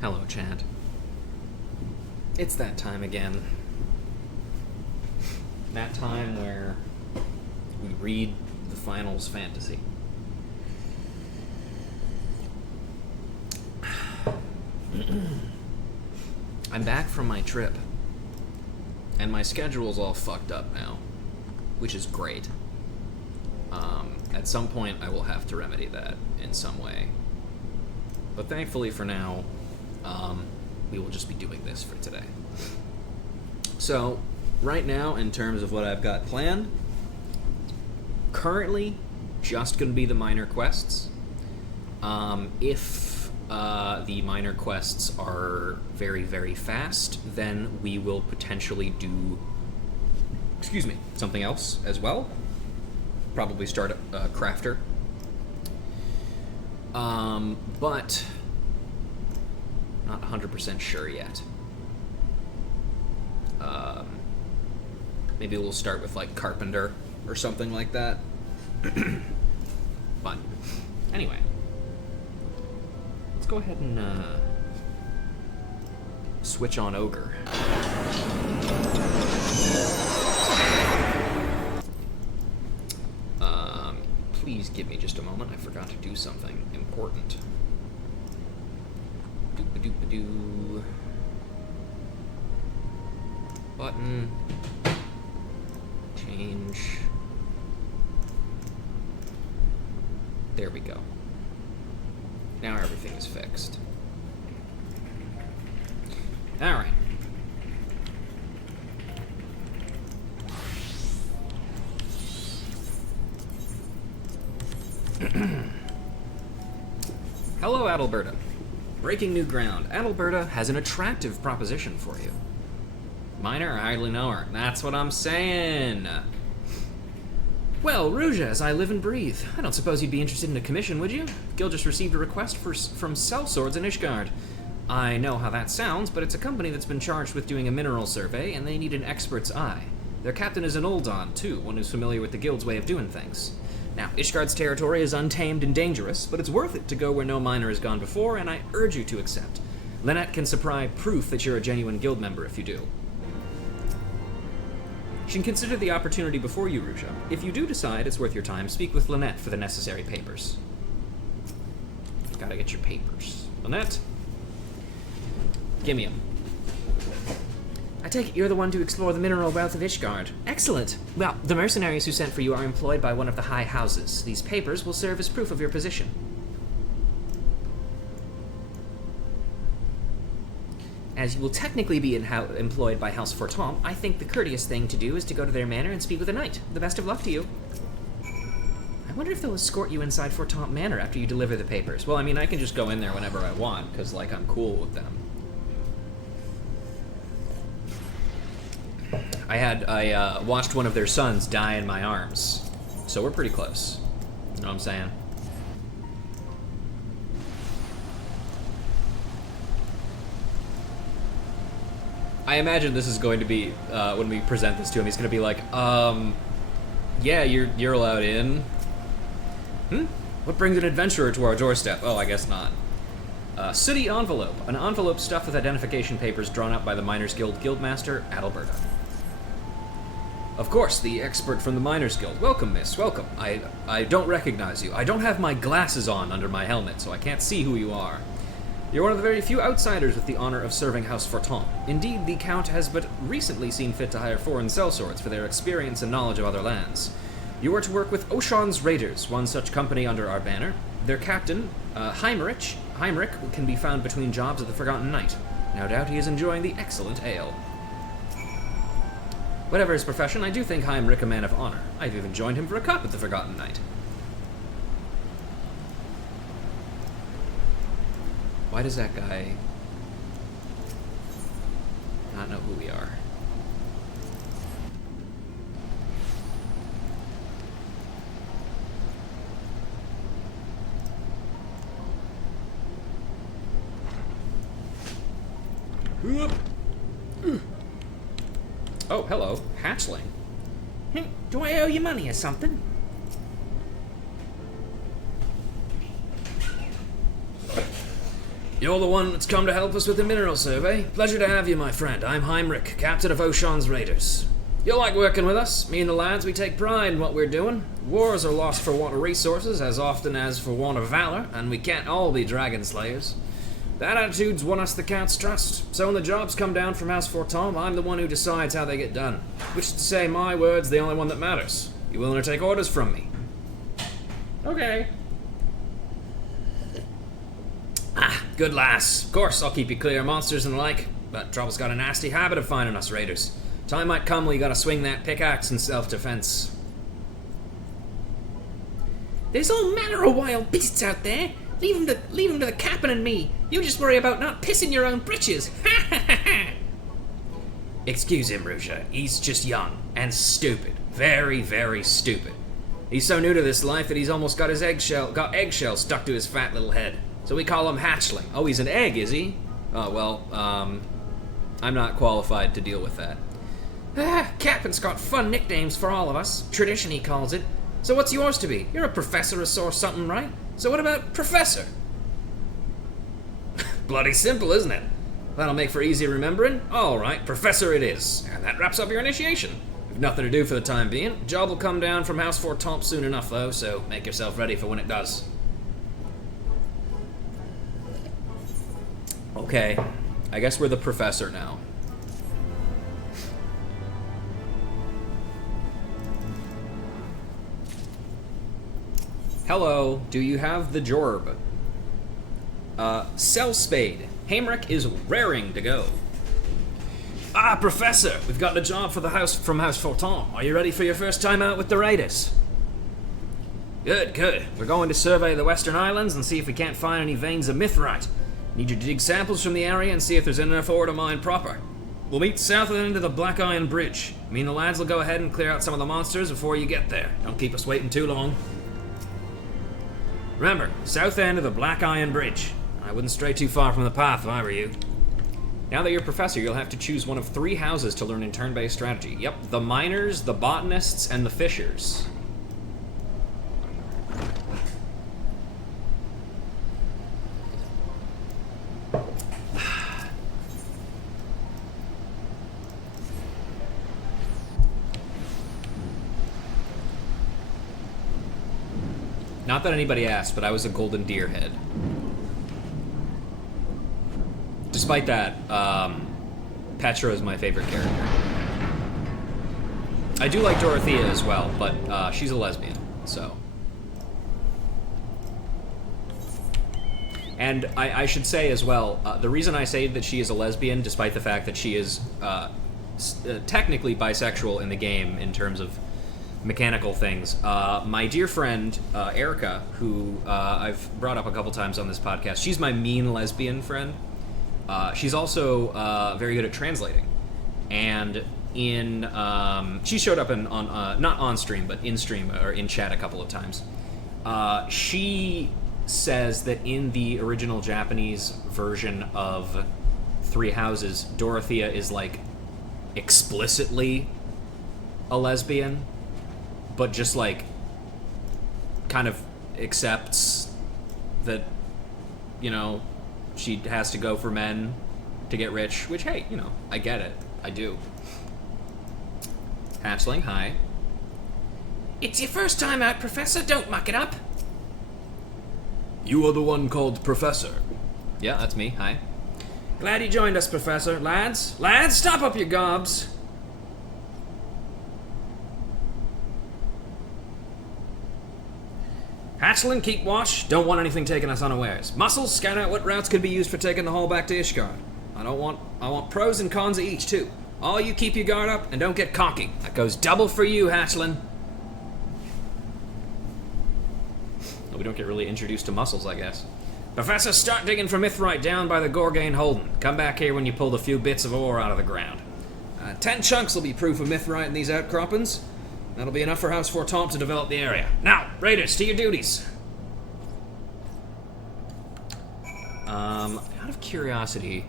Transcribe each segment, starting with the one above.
Hello, chat. It's that time again. That time where we read the finals fantasy. I'm back from my trip, and my schedule's all fucked up now, which is great. At some point, I will have to remedy that in some way. But thankfully for now, we will just be doing this for today. So, right now, in terms of what I've got planned, currently, just going to be the minor quests. If the minor quests are very, very fast, then we will potentially do, something else as well. Probably start a crafter. But not 100% sure yet. Maybe we'll start with like carpenter or something like that. But anyway, let's go ahead and switch on ogre. Please give me just a moment. I forgot to do something important. Doop-a-doop-a-doo. Button. Change. There we go. Now everything is fixed. Alright. Hello, Adalberta. Breaking new ground. Adalberta has an attractive proposition for you. Minor, I hardly know her. That's what I'm saying. Well, Rouges, I live and breathe. I don't suppose you'd be interested in a commission, would you? Guild just received a request from sellswords in Ishgard. I know how that sounds, but it's a company that's been charged with doing a mineral survey, and they need an expert's eye. Their captain is an Uldon, too, one who's familiar with the Guild's way of doing things. Now, Ishgard's territory is untamed and dangerous, but it's worth it to go where no miner has gone before, and I urge you to accept. Lynette can supply proof that you're a genuine guild member if you do. You should consider the opportunity before you, Ruja. If you do decide it's worth your time, speak with Lynette for the necessary papers. Gotta get your papers. Lynette? Give me 'em. I take it you're the one to explore the mineral wealth of Ishgard. Excellent. Well, the mercenaries who sent for you are employed by one of the high houses. These papers will serve as proof of your position. As you will technically be employed by House Fortemps, I think the courteous thing to do is to go to their manor and speak with a knight. The best of luck to you. I wonder if they'll escort you inside Fortemps Manor after you deliver the papers. Well, I mean, I can just go in there whenever I want, because, like, I'm cool with them. I watched one of their sons die in my arms, so we're pretty close. You know what I'm saying? I imagine this is going to be, when we present this to him, he's going to be like, yeah, you're allowed in. What brings an adventurer to our doorstep? Oh, I guess not. City envelope. An envelope stuffed with identification papers drawn up by the Miners Guild Guildmaster, Adalberta. Of course, the expert from the Miners Guild. Welcome, miss, welcome. I don't recognize you. I don't have my glasses on under my helmet, so I can't see who you are. You're one of the very few outsiders with the honor of serving House Fortemps. Indeed, the Count has but recently seen fit to hire foreign sellswords for their experience and knowledge of other lands. You are to work with Oshan's Raiders, one such company under our banner. Their captain, Heinrich, can be found between jobs at the Forgotten Knight. No doubt he is enjoying the excellent ale. Whatever his profession, I do think Heinrich a man of honor. I've even joined him for a cup at the Forgotten Knight. Why does that guy not know who we are? Oh, hello, hatchling. Do I owe you money or something? You're the one that's come to help us with the mineral survey. Pleasure to have you, my friend. I'm Heinrich, captain of Ocean's Raiders. You'll like working with us. Me and the lads, we take pride in what we're doing. Wars are lost for want of resources as often as for want of valor, and we can't all be dragon slayers. That attitude's won us the Count's trust. So when the jobs come down from House Fortom, I'm the one who decides how they get done. Which is to say, my word's the only one that matters. You willing to take orders from me? Okay. Good lass. Of course, I'll keep you clear of monsters and the like, but trouble's got a nasty habit of finding us raiders. Time might come when you gotta swing that pickaxe in self-defense. There's all manner of wild beasts out there. Leave 'em to the captain and me. You just worry about not pissing your own britches. Ha ha ha ha! Excuse him, Rusha. He's just young and stupid. Very, very stupid. He's so new to this life that he's almost got eggshell stuck to his fat little head. So we call him Hatchling. Oh, he's an egg, is he? Oh, well, I'm not qualified to deal with that. Captain's got fun nicknames for all of us. Tradition, he calls it. So what's yours to be? You're a professor or something, right? So what about Professor? Bloody simple, isn't it? That'll make for easy remembering. All right, Professor it is. And that wraps up your initiation. You've nothing to do for the time being. Job will come down from House Fortomp soon enough, though, so make yourself ready for when it does. Okay, I guess we're the Professor now. Hello, do you have the Jorb? Cell Spade. Heimrich is raring to go. Ah, Professor, we've got a job for the house from House Forton. Are you ready for your first time out with the Raiders? Good, good. We're going to survey the Western Islands and see if we can't find any veins of mithrite. Need you to dig samples from the area and see if there's enough ore to mine proper. We'll meet south of the end of the Black Iron Bridge. Me and the lads will go ahead and clear out some of the monsters before you get there. Don't keep us waiting too long. Remember, south end of the Black Iron Bridge. I wouldn't stray too far from the path if I were you. Now that you're Professor, you'll have to choose one of 3 houses to learn in turn-based strategy. Yep, the miners, the botanists, and the fishers. Not that anybody asked, but I was a golden deer head. Despite that, Petra is my favorite character. I do like Dorothea as well, but she's a lesbian, so. And I should say as well, the reason I say that she is a lesbian, despite the fact that she is technically bisexual in the game in terms of mechanical things. My dear friend, Erica, who I've brought up a couple times on this podcast, she's my mean lesbian friend. She's also very good at translating. And she showed up not on stream, but in stream or in chat a couple of times. She says that in the original Japanese version of Three Houses, Dorothea is like explicitly a lesbian, but just like kind of accepts that, you know, she has to go for men to get rich, which, hey, you know, I get it. I do. Hatchling, hi. It's your first time out, Professor. Don't muck it up. You are the one called Professor. Yeah, that's me. Hi. Glad you joined us, Professor. Lads, stop up your gobs. Hatchling, keep watch. Don't want anything taking us unawares. Muscles, scout out what routes could be used for taking the haul back to Ishgard. I want pros and cons of each, too. All you keep your guard up and don't get cocky. That goes double for you, Hatchling. Oh, we don't get really introduced to muscles, I guess. Professor, start digging for mithrite down by the Gorgane Holden. Come back here when you pulled a few bits of ore out of the ground. 10 chunks will be proof of mithrite in these outcroppings. That'll be enough for House Fortomp to develop the area. Now, Raiders, to your duties. Out of curiosity...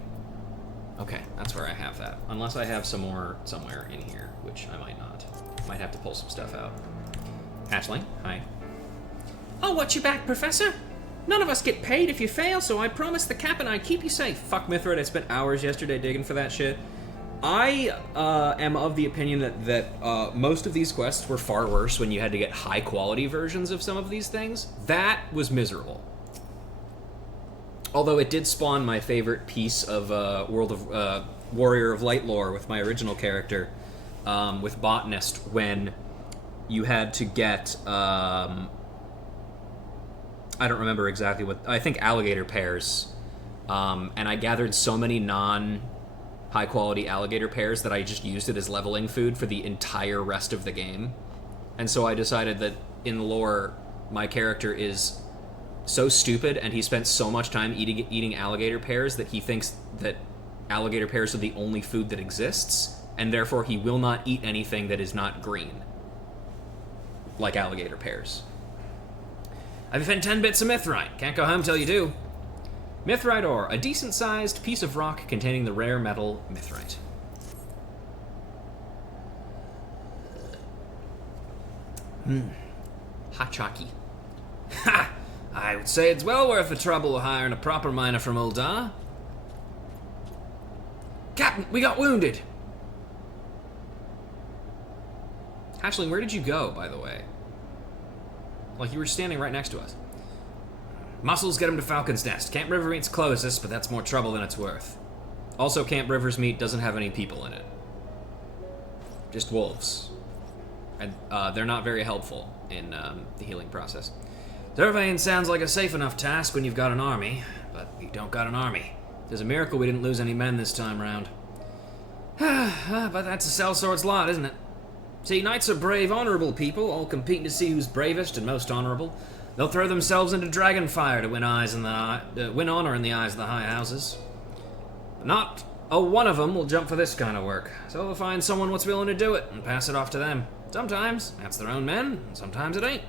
Okay, that's where I have that. Unless I have some more somewhere in here, which I might not. Might have to pull some stuff out. Hatchling, hi. I'll watch you back, Professor. None of us get paid if you fail, so I promise the Cap and I keep you safe. Fuck Mithrite, I spent hours yesterday digging for that shit. I am of the opinion that most of these quests were far worse when you had to get high-quality versions of some of these things. That was miserable. Although it did spawn my favorite piece of World of Warrior of Light lore with my original character, with Botanist, when you had to get... I don't remember exactly what... I think alligator pears. And I gathered so many high-quality alligator pears that I just used it as leveling food for the entire rest of the game. And so I decided that in lore, my character is so stupid and he spent so much time eating alligator pears that he thinks that alligator pears are the only food that exists, and therefore he will not eat anything that is not green. Like alligator pears. I've found 10 bits of mithrite. Can't go home till you do. Mithrite ore, a decent-sized piece of rock containing the rare metal mithrite. Hachaki. Ha! I would say it's well worth the trouble of hiring a proper miner from Uldar. Captain, we got wounded! Hatchling, where did you go, by the way? Like, you were standing right next to us. Muscles get him to Falcon's Nest. Camp River Meat's closest, but that's more trouble than it's worth. Also, Camp River's Meat doesn't have any people in it. Just wolves. And they're not very helpful in the healing process. Surveying sounds like a safe enough task when you've got an army, but you don't got an army. It's a miracle we didn't lose any men this time round. But that's a sellsword's lot, isn't it? See, knights are brave, honorable people, all competing to see who's bravest and most honorable. They'll throw themselves into dragon fire to win honor in the eyes of the high houses. But not a one of them will jump for this kind of work, so they'll find someone what's willing to do it and pass it off to them. Sometimes that's their own men, and sometimes it ain't.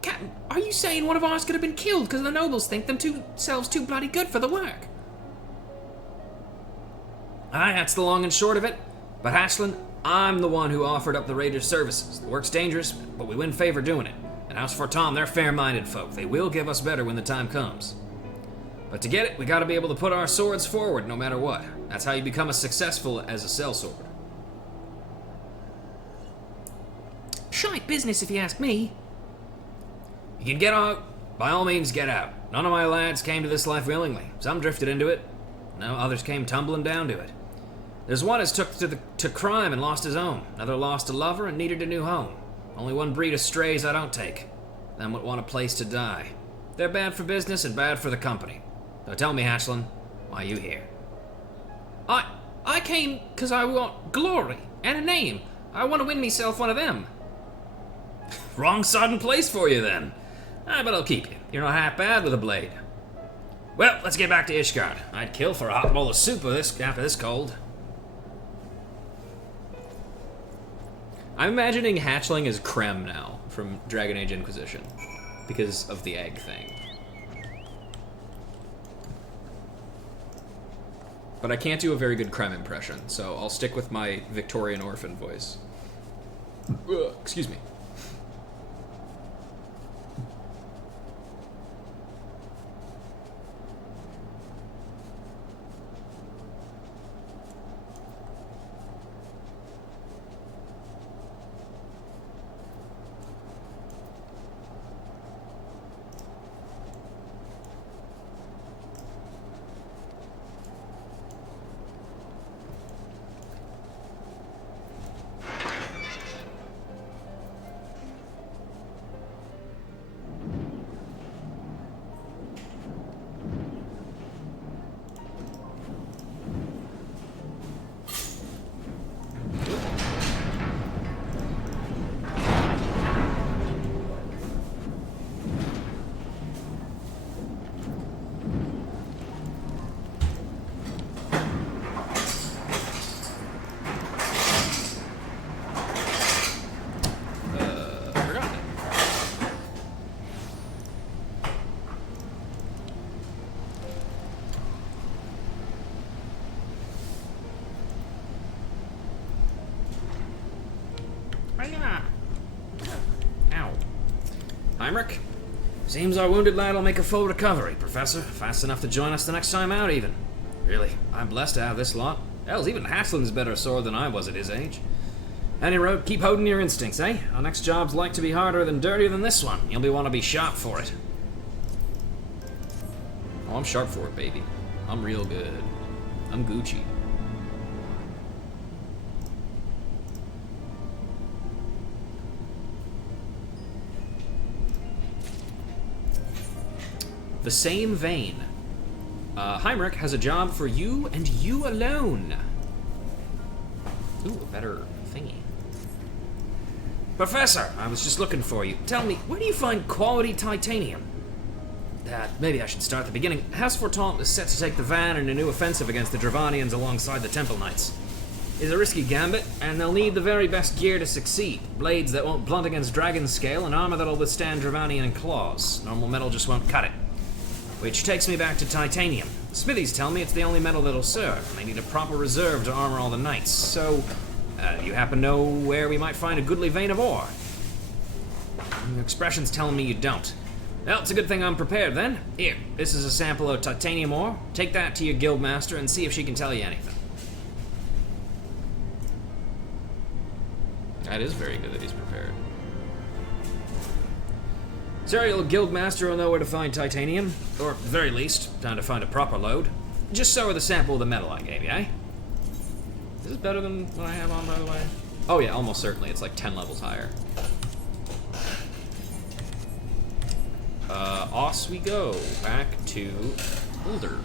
Captain, are you saying one of ours could have been killed because the nobles think themselves too bloody good for the work? Aye, that's the long and short of it. But Hatchland, I'm the one who offered up the raiders' services. The work's dangerous, but we win favor doing it. And as for Tom, they're fair-minded folk. They will give us better when the time comes. But to get it, we gotta be able to put our swords forward no matter what. That's how you become as successful as a sellsword. Shite business if you ask me. You can get out, by all means get out. None of my lads came to this life willingly. Some drifted into it. No, others came tumbling down to it. There's one as took to crime and lost his own. Another lost a lover and needed a new home. Only one breed of strays I don't take. Them would want a place to die. They're bad for business and bad for the company. So tell me, Hatchland, why you here? I came because I want glory and a name. I want to win myself one of them. Wrong sodden place for you then. But I'll keep you. You're not half bad with a blade. Well, let's get back to Ishgard. I'd kill for a hot bowl of soup after this cold. I'm imagining Hatchling as Krem now from Dragon Age Inquisition because of the egg thing. But I can't do a very good Krem impression, so I'll stick with my Victorian orphan voice. Excuse me. Seems our wounded lad will make a full recovery, Professor. Fast enough to join us the next time out, even. Really, I'm blessed to have this lot. Hell's even Haslin's better sword than I was at his age. Any road, keep holding your instincts, eh? Our next job's like to be harder than dirtier than this one. You'll want to be sharp for it. Oh, I'm sharp for it, baby. I'm real good. I'm Gucci. The same vein. Heinrich has a job for you and you alone. Ooh, a better thingy. Professor, I was just looking for you. Tell me, where do you find quality titanium? Maybe I should start at the beginning. House Fortant is set to take the van in a new offensive against the Dravanians alongside the Temple Knights. It's a risky gambit, and they'll need the very best gear to succeed. Blades that won't blunt against dragon scale, and armor that'll withstand Dravanian claws. Normal metal just won't cut it. Which takes me back to titanium. Smithies tell me it's the only metal that'll serve. They need a proper reserve to armor all the knights. So, you happen to know where we might find a goodly vein of ore? Your expression's telling me you don't. Well, it's a good thing I'm prepared then. Here, this is a sample of titanium ore. Take that to your guildmaster and see if she can tell you anything. That is very good that he's prepared. Sorry, your guildmaster will know where to find titanium. Or, at the very least, time to find a proper load. Just so with a sample of the metal I gave you, eh? Is this better than what I have on, by the way? Oh yeah, almost certainly. It's like 10 levels higher. Off we go. Back to Boulder.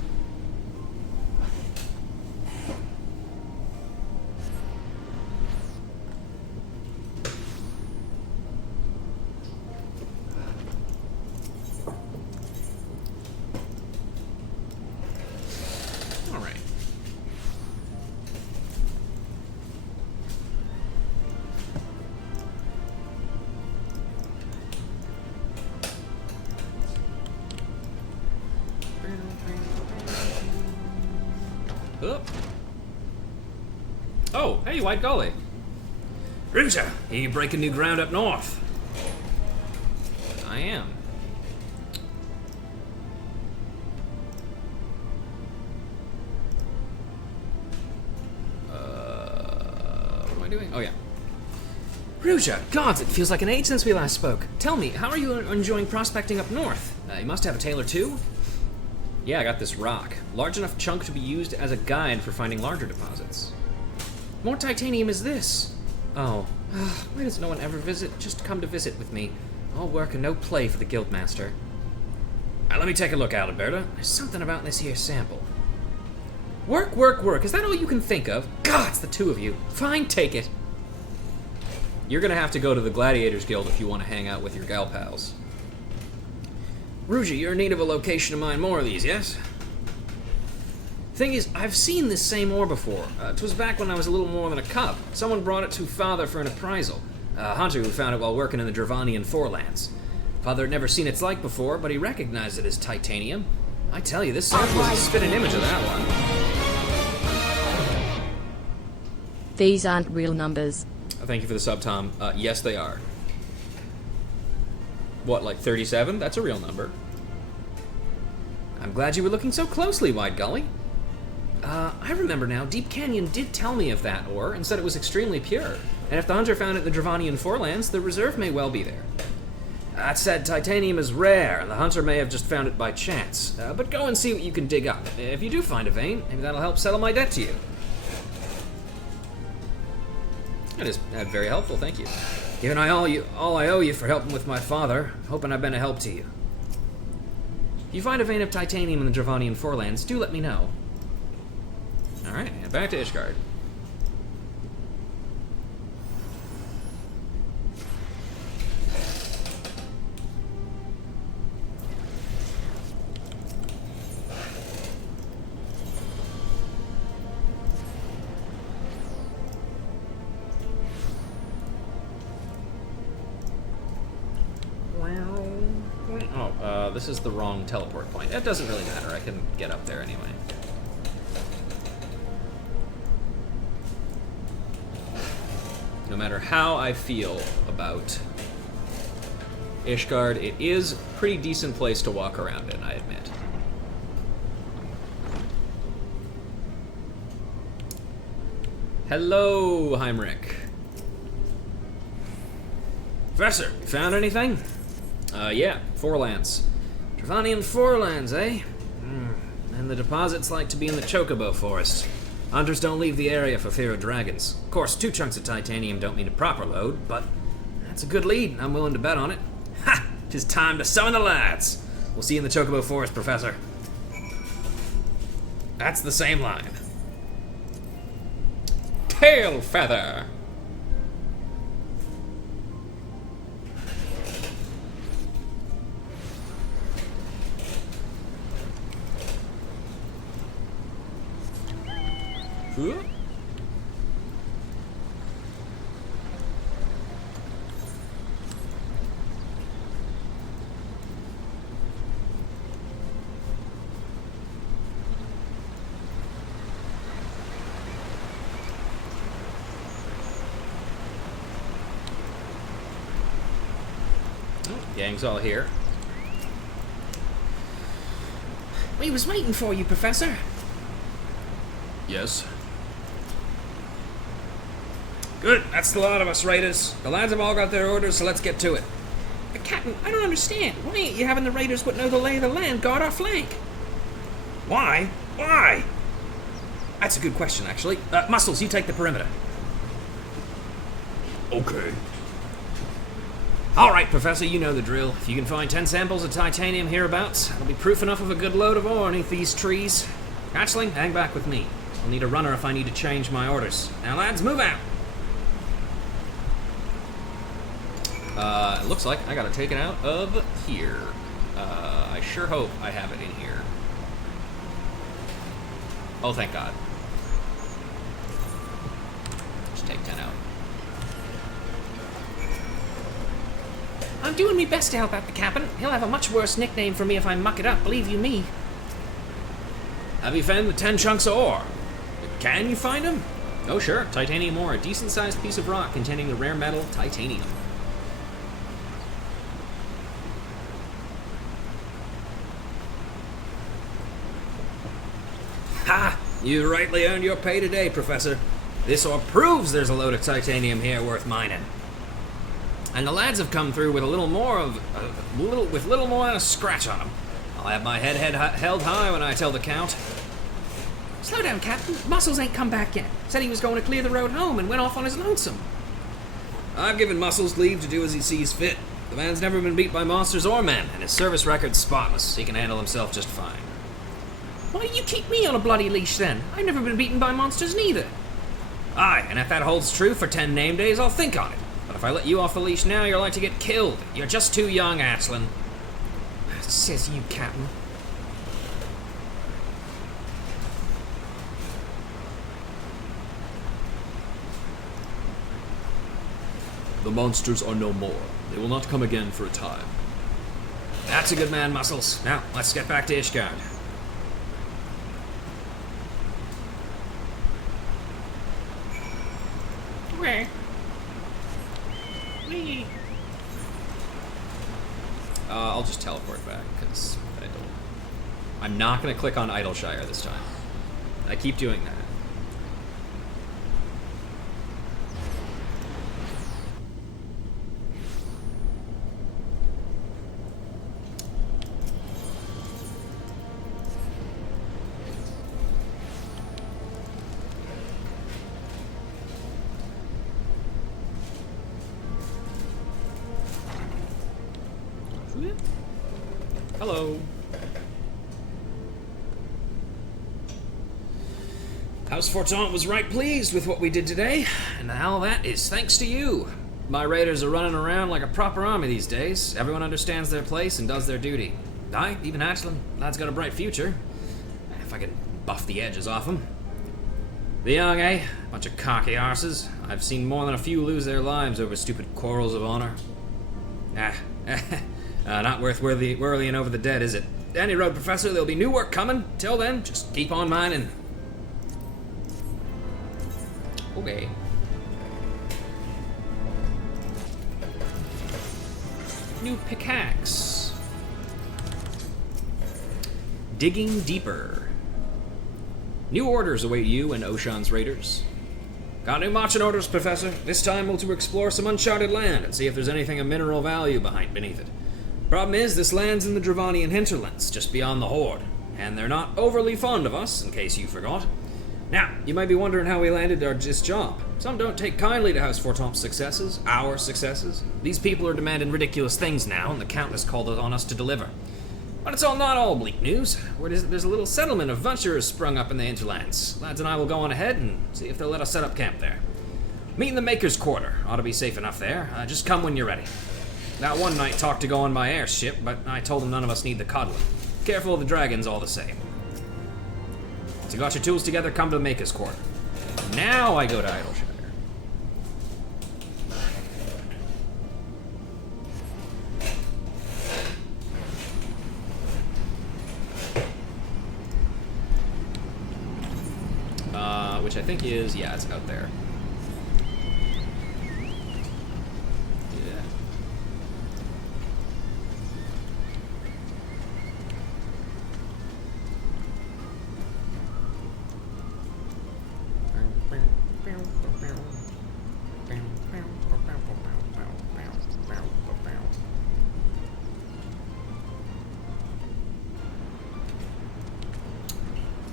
Oh, hey, White Gully. Router, you breaking new ground up north? I am. What am I doing? Oh, yeah. Router, gods, it feels like an age since we last spoke. Tell me, how are you enjoying prospecting up north? You must have a tale or two? Yeah, I got this rock. Large enough chunk to be used as a guide for finding larger deposits. More titanium is this. Oh, why does no one ever visit? Just come to visit with me. All work and no play for the guildmaster. Let me take a look, Alberta. There's something about this here sample. Work, work, work. Is that all you can think of? God, it's the two of you. Fine, take it. You're gonna have to go to the Gladiators Guild if you want to hang out with your gal pals. Ruja, you're in need of a location to mine more of these, yes? Thing is, I've seen this same ore before. It was back when I was a little more than a cub. Someone brought it to Father for an appraisal. A hunter who found it while working in the Dravanian Forelands. Father had never seen its like before, but he recognized it as titanium. I tell you, this sample is a spitting image of that one. These aren't real numbers. Thank you for the sub, Tom. Yes, they are. What, like 37? That's a real number. I'm glad you were looking so closely, White Gully. I remember now, Deep Canyon did tell me of that ore and said it was extremely pure. And if the hunter found it in the Dravanian Forelands, the reserve may well be there. That said, titanium is rare, and the hunter may have just found it by chance. But go and see what you can dig up. If you do find a vein, maybe that'll help settle my debt to you. That is very helpful, thank you. Given all I owe you for helping with my father, hoping I've been a help to you. If you find a vein of titanium in the Dravanian Forelands, do let me know. Alright, and back to Ishgard. This is the wrong teleport point. It doesn't really matter, I can get up there anyway. No matter how I feel about Ishgard, it is a pretty decent place to walk around in, I admit. Hello, Heinrich. Professor, you found anything? Yeah, Forlands. Travanian Forlands, eh? And the deposits like to be in the Chocobo Forest. Hunters don't leave the area for fear of dragons. Of course, 2 chunks of titanium don't mean a proper load, but that's a good lead, and I'm willing to bet on it. Ha! 'Tis time to summon the lads. We'll see you in the Chocobo Forest, Professor. That's the same line. Tail feather! Huh? Gang's all here. We was waiting for you, Professor. Yes. Good, that's the lot of us, raiders. The lads have all got their orders, so let's get to it. But Captain, I don't understand. Why ain't you having the raiders what know the lay of the land guard our flank? Why? Why? That's a good question, actually. Muscles, you take the perimeter. Okay. All right, Professor, you know the drill. If you can find 10 samples of titanium hereabouts, that'll be proof enough of a good load of ore underneath these trees. Hatchling, hang back with me. I'll need a runner if I need to change my orders. Now, lads, move out. It looks like I gotta take it out of here. I sure hope I have it in here. Oh, thank God. Just take 10 out. I'm doing my best to help out the Captain. He'll have a much worse nickname for me if I muck it up, believe you me. Have you found the 10 chunks of ore? Can you find them? Oh, sure. Titanium ore, a decent-sized piece of rock containing the rare metal titanium. Ha! You rightly earned your pay today, Professor. This ore proves there's a load of titanium here worth mining. And the lads have come through with little more than a scratch on them. I'll have my head held high when I tell the Count. Slow down, Captain. Muscles ain't come back yet. Said he was going to clear the road home and went off on his lonesome. I've given Muscles leave to do as he sees fit. The man's never been beat by monsters or men, and his service record's spotless. He can handle himself just fine. Why do you keep me on a bloody leash, then? I've never been beaten by monsters, neither. Aye, and if that holds true for 10 name days, I'll think on it. But if I let you off the leash now, you're like to get killed. You're just too young, Aslan. Says you, Captain. The monsters are no more. They will not come again for a time. That's a good man, Muscles. Now, let's get back to Ishgard. Where? I'll just teleport back, because I'm not going to click on Idleshire this time. I keep doing that. Hello. House Fortaunt was right pleased with what we did today, and all that is thanks to you. My raiders are running around like a proper army these days. Everyone understands their place and does their duty. Aye, even Hatchling. Lad's got a bright future. If I can buff the edges off him. The young, eh? Bunch of cocky arses. I've seen more than a few lose their lives over stupid quarrels of honor. Not worth worrying over the dead, is it? Any road, Professor, there'll be new work coming. Till then, just keep on mining. Okay. new pickaxe. Digging deeper. New orders await you and Oshan's raiders. Got new marching orders, Professor. This time we'll to explore some uncharted land and see if there's anything of mineral value beneath it. Problem is, this land's in the Dravanian hinterlands, just beyond the Horde, and they're not overly fond of us, in case you forgot. Now, you might be wondering how we landed this job. Some don't take kindly to House Fortomp's successes, our successes. These people are demanding ridiculous things now, and the Count has called on us to deliver. But it's not all bleak news. There's a little settlement of adventurers sprung up in the hinterlands. Lads and I will go on ahead and see if they'll let us set up camp there. Meet in the Maker's Quarter. Ought to be safe enough there. Just come when you're ready. That one night talked to go on my airship, but I told him none of us need the coddling. Careful of the dragons all the same. So you got your tools together, come to the Maker's Quarter. Now I go to Idleshire. Which I think is, yeah, it's out there. Yeah.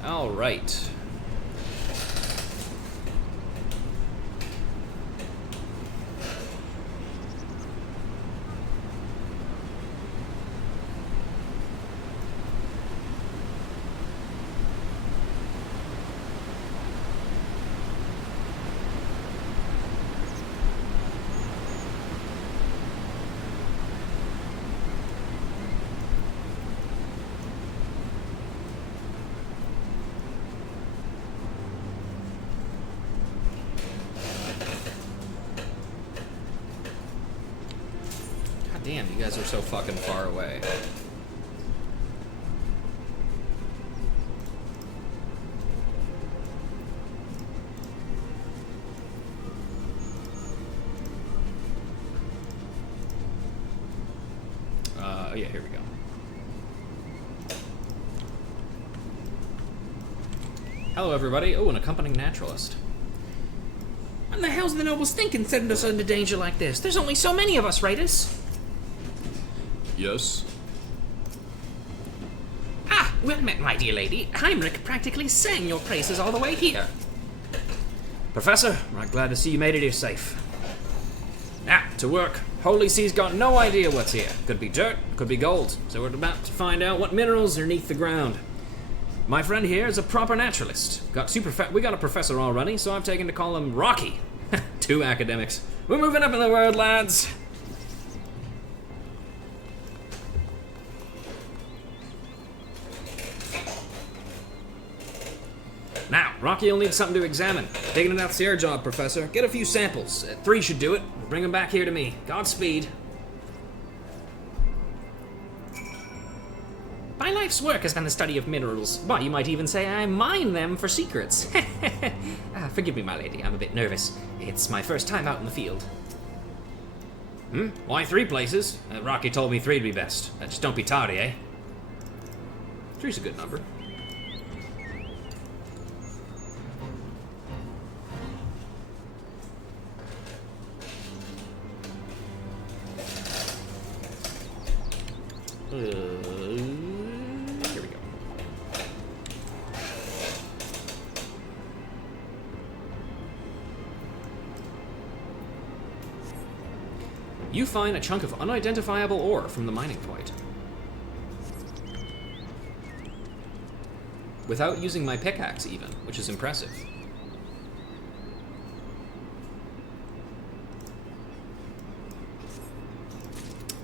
All right. Damn, you guys are so fucking far away. Oh yeah, here we go. Hello everybody. Oh, an accompanying naturalist. What the hell's the nobles thinking sending us into danger like this? There's only so many of us, raiders. Yes? Ah, well met, my dear lady. Heinrich practically sang your praises all the way here. Professor, I'm glad to see you made it here safe. Now, to work. Holy Sea's got no idea what's here. Could be dirt, could be gold. So we're about to find out what minerals are beneath the ground. My friend here is a proper naturalist. We got a professor already, so I've taken to call him Rocky. 2 academics. We're moving up in the world, lads. Now, Rocky will need something to examine. Taking it out to your job, Professor. Get a few samples. 3 should do it. Bring them back here to me. Godspeed. My life's work has been the study of minerals. Why, you might even say I mine them for secrets. Forgive me, my lady. I'm a bit nervous. It's my first time out in the field. Why 3 places? Rocky told me 3'd be best. Just don't be tardy, eh? 3's a good number. Here we go. You find a chunk of unidentifiable ore from the mining point. Without using my pickaxe even, which is impressive.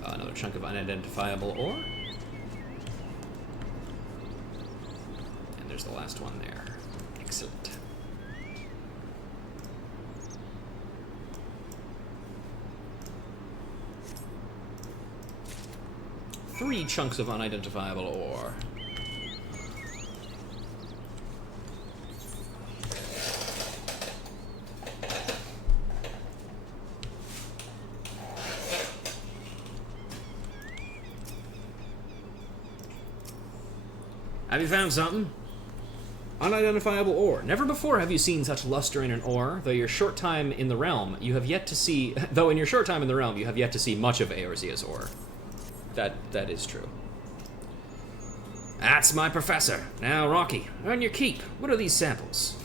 Another chunk of unidentifiable ore. And there's the last one there. Excellent. Three chunks of unidentifiable ore. Have you found something? Unidentifiable ore. Never before have you seen such luster in an ore, though in your short time in the realm, you have yet to see much of Eorzea's ore. That is true. That's my professor. Now, Rocky, earn your keep. What are these samples?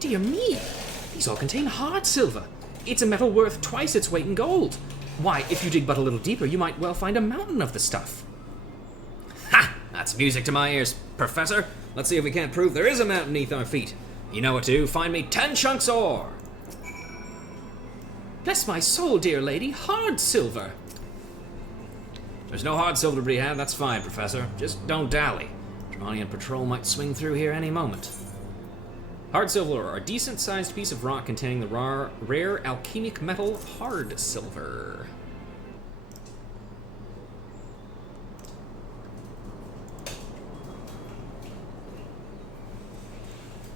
Dear me! These all contain hard silver. It's a metal worth twice its weight in gold. Why, if you dig but a little deeper, you might well find a mountain of the stuff. Ha! That's music to my ears, Professor. Let's see if we can't prove there is a mountain beneath our feet. You know what to do. Find me 10 chunks of ore. Bless my soul, dear lady. Hard silver. There's no hard silver to be had. That's fine, Professor. Just don't dally. Dronian patrol might swing through here any moment. Hard silver, a decent-sized piece of rock containing the rare alchemic metal hard silver.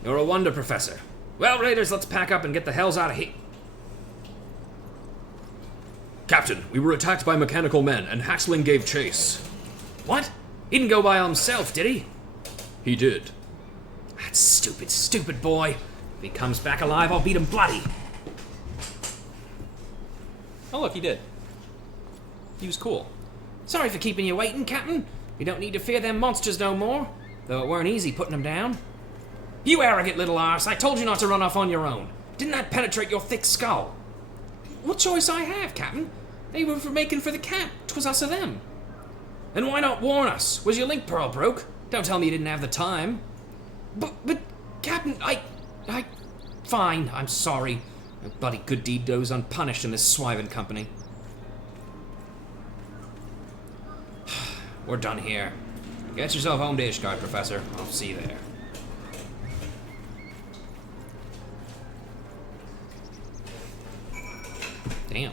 You're a wonder, Professor. Well, Raiders, let's pack up and get the hells out of here. Captain, we were attacked by mechanical men, and Hatchling gave chase. What? He didn't go by himself, did he? He did. That stupid, stupid boy. If he comes back alive, I'll beat him bloody. Oh, look, he did. He was cool. Sorry for keeping you waiting, Captain. You don't need to fear them monsters no more. Though it weren't easy putting them down. You arrogant little arse, I told you not to run off on your own. Didn't that penetrate your thick skull? What choice I have, Captain? They were making for the camp. 'Twas us or them. Then why not warn us? Was your link pearl broke? Don't tell me you didn't have the time. But, Captain, Fine, I'm sorry. No bloody good deed goes unpunished in this swiving company. We're done here. Get yourself home to Ishgard, Professor. I'll see you there. Damn.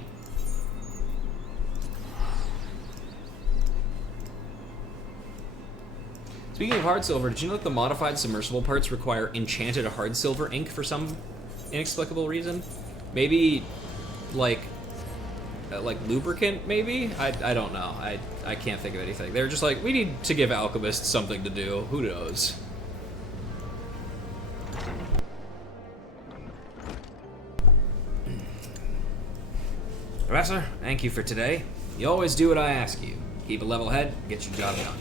Speaking of hard silver, did you know that the modified submersible parts require enchanted hard silver ink for some inexplicable reason? Maybe, like lubricant, maybe? I don't know. I can't think of anything. They're just like, we need to give alchemists something to do. Who knows? Professor, thank you for today. You always do what I ask you. Keep a level head, get your job done.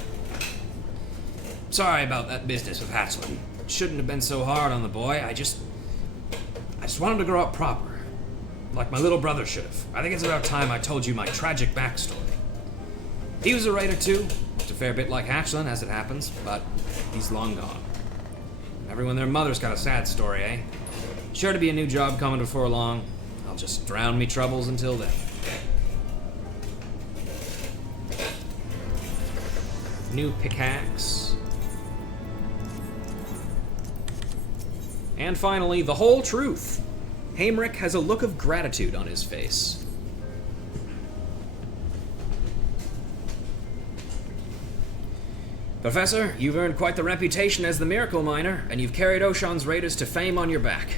Sorry about that business with Hatchling. It shouldn't have been so hard on the boy. I just want him to grow up proper. Like my little brother should have. I think it's about time I told you my tragic backstory. He was a raider too. It's a fair bit like Hatchling, as it happens, but he's long gone. Everyone and their mother's got a sad story, eh? Sure to be a new job coming before long. I'll just drown me troubles until then. New pickaxe. And finally, the whole truth. Haemrick has a look of gratitude on his face. Professor, you've earned quite the reputation as the miracle miner, and you've carried Oshan's raiders to fame on your back.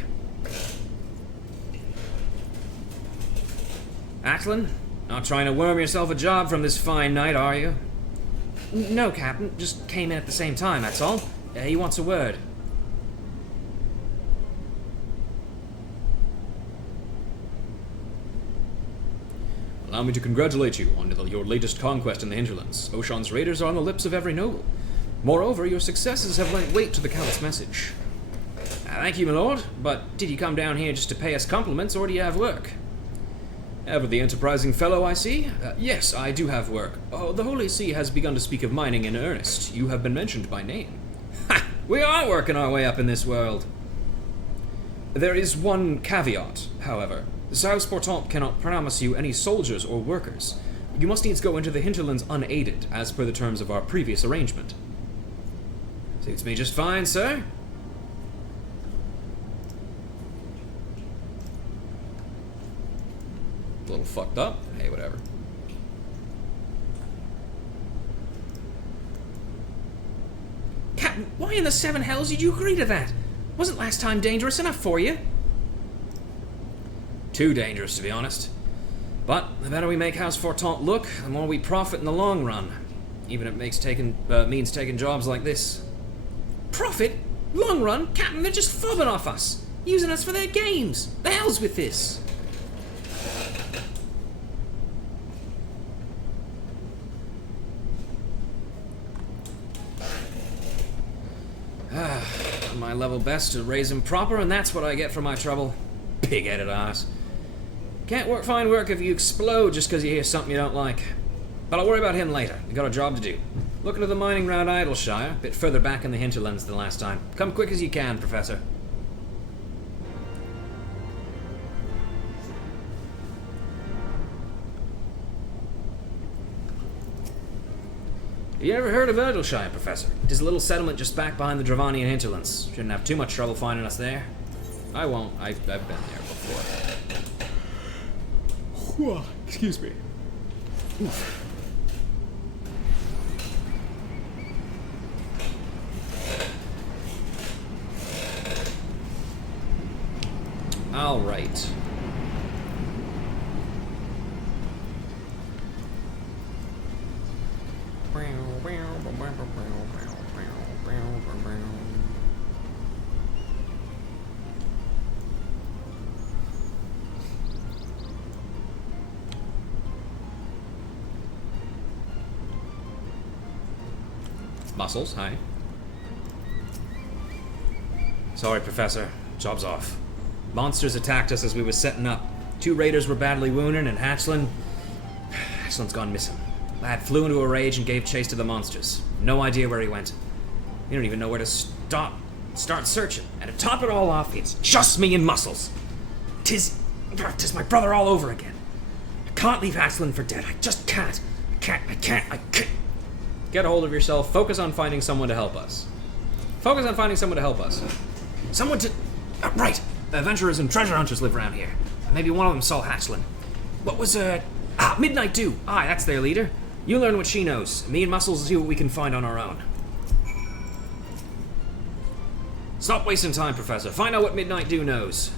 Atlan, not trying to worm yourself a job from this fine night, are you? No, Captain. Just came in at the same time, that's all. He wants a word. Allow me to congratulate you on your latest conquest in the hinterlands. Oshan's raiders are on the lips of every noble. Moreover, your successes have lent weight to the Count's message. Thank you, my lord, but did you come down here just to pay us compliments, or do you have work? Ever the enterprising fellow, I see? Yes, I do have work. Oh, the Holy See has begun to speak of mining in earnest. You have been mentioned by name. Ha! We are working our way up in this world. There is one caveat, however. South Portant cannot promise you any soldiers or workers. You must needs go into the hinterlands unaided, as per the terms of our previous arrangement. Suits me just fine, sir. A little fucked up. Hey, whatever. Captain, why in the seven hells did you agree to that? Wasn't last time dangerous enough for you? Too dangerous, to be honest. But the better we make House Fortant look, the more we profit in the long run. Even if it means taking jobs like this. Profit? Long run? Captain, they're just fobbing off us. Using us for their games. The hell's with this? My level best to raise him proper, and that's what I get for my trouble. Pig-headed ass. Can't find work if you explode just because you hear something you don't like. But I'll worry about him later. We got a job to do. Looking at the mining round Idleshire, a bit further back in the hinterlands than last time. Come quick as you can, Professor. You ever heard of Idleshire, Professor? It is a little settlement just back behind the Dravanian hinterlands. Shouldn't have too much trouble finding us there. I won't. I've been there before. Excuse me. Oof. All right. Muscles, hi. Sorry, Professor. Job's off. Monsters attacked us as we were setting up. 2 raiders were badly wounded, and Hatchland's gone missing. Lad flew into a rage and gave chase to the monsters. No idea where he went. We don't even know where to start searching. And to top it all off, it's just me and Muscles. Tis my brother all over again. I can't leave Hatchland for dead. I just can't. I can't. Get a hold of yourself. Focus on finding someone to help us. Someone to... right! Adventurers and treasure hunters live around here. Maybe one of them saw Hatchland. What was, Midnight Dew. Aye, that's their leader. You learn what she knows. Me and Muscles will see what we can find on our own. Stop wasting time, Professor. Find out what Midnight Dew knows.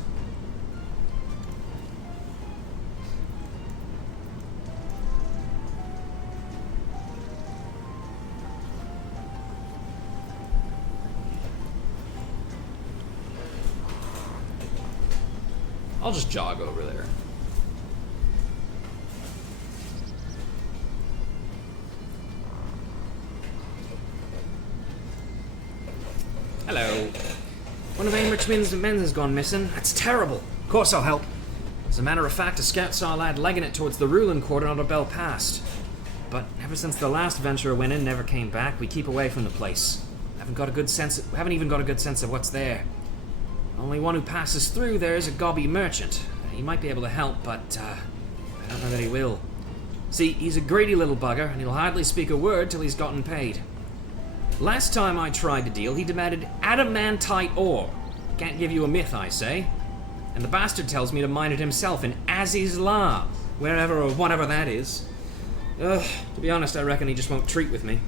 I'll just jog over there. Hello. One of Aim Richmond's men has gone missing. That's terrible. Of course I'll help. As a matter of fact, a scout saw a lad legging it towards the Rulin Quarter on a bell past. But ever since the last adventurer went in, never came back, we keep away from the place. Haven't even got a good sense of what's there. Only one who passes through there is a gobby merchant. He might be able to help, but I don't know that he will. See, he's a greedy little bugger, and he'll hardly speak a word till he's gotten paid. Last time I tried to deal, he demanded adamantite ore. Can't give you a myth, I say. And the bastard tells me to mine it himself in Aziz's La, wherever or whatever that is. To be honest, I reckon he just won't treat with me.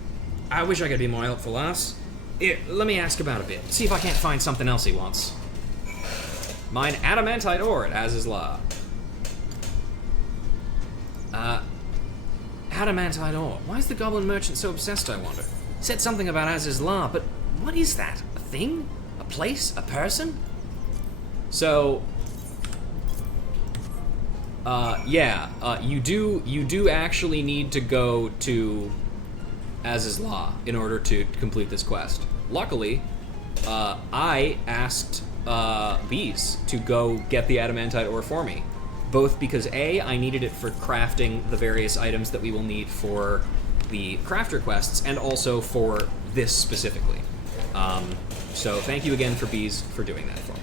I wish I could be more helpful, lass. Here, let me ask about a bit. See if I can't find something else he wants. Mine adamantite ore at Aziz's La. Adamantite ore. Why is the goblin merchant so obsessed, I wonder? Said something about Aziz's La, but what is that? A thing? A place? A person? So, you do actually need to go to Aziz's La in order to complete this quest. Luckily, I asked Bees to go get the adamantite ore for me, both because A, I needed it for crafting the various items that we will need for the crafter quests, and also for this specifically. So thank you again for Bees for doing that for me.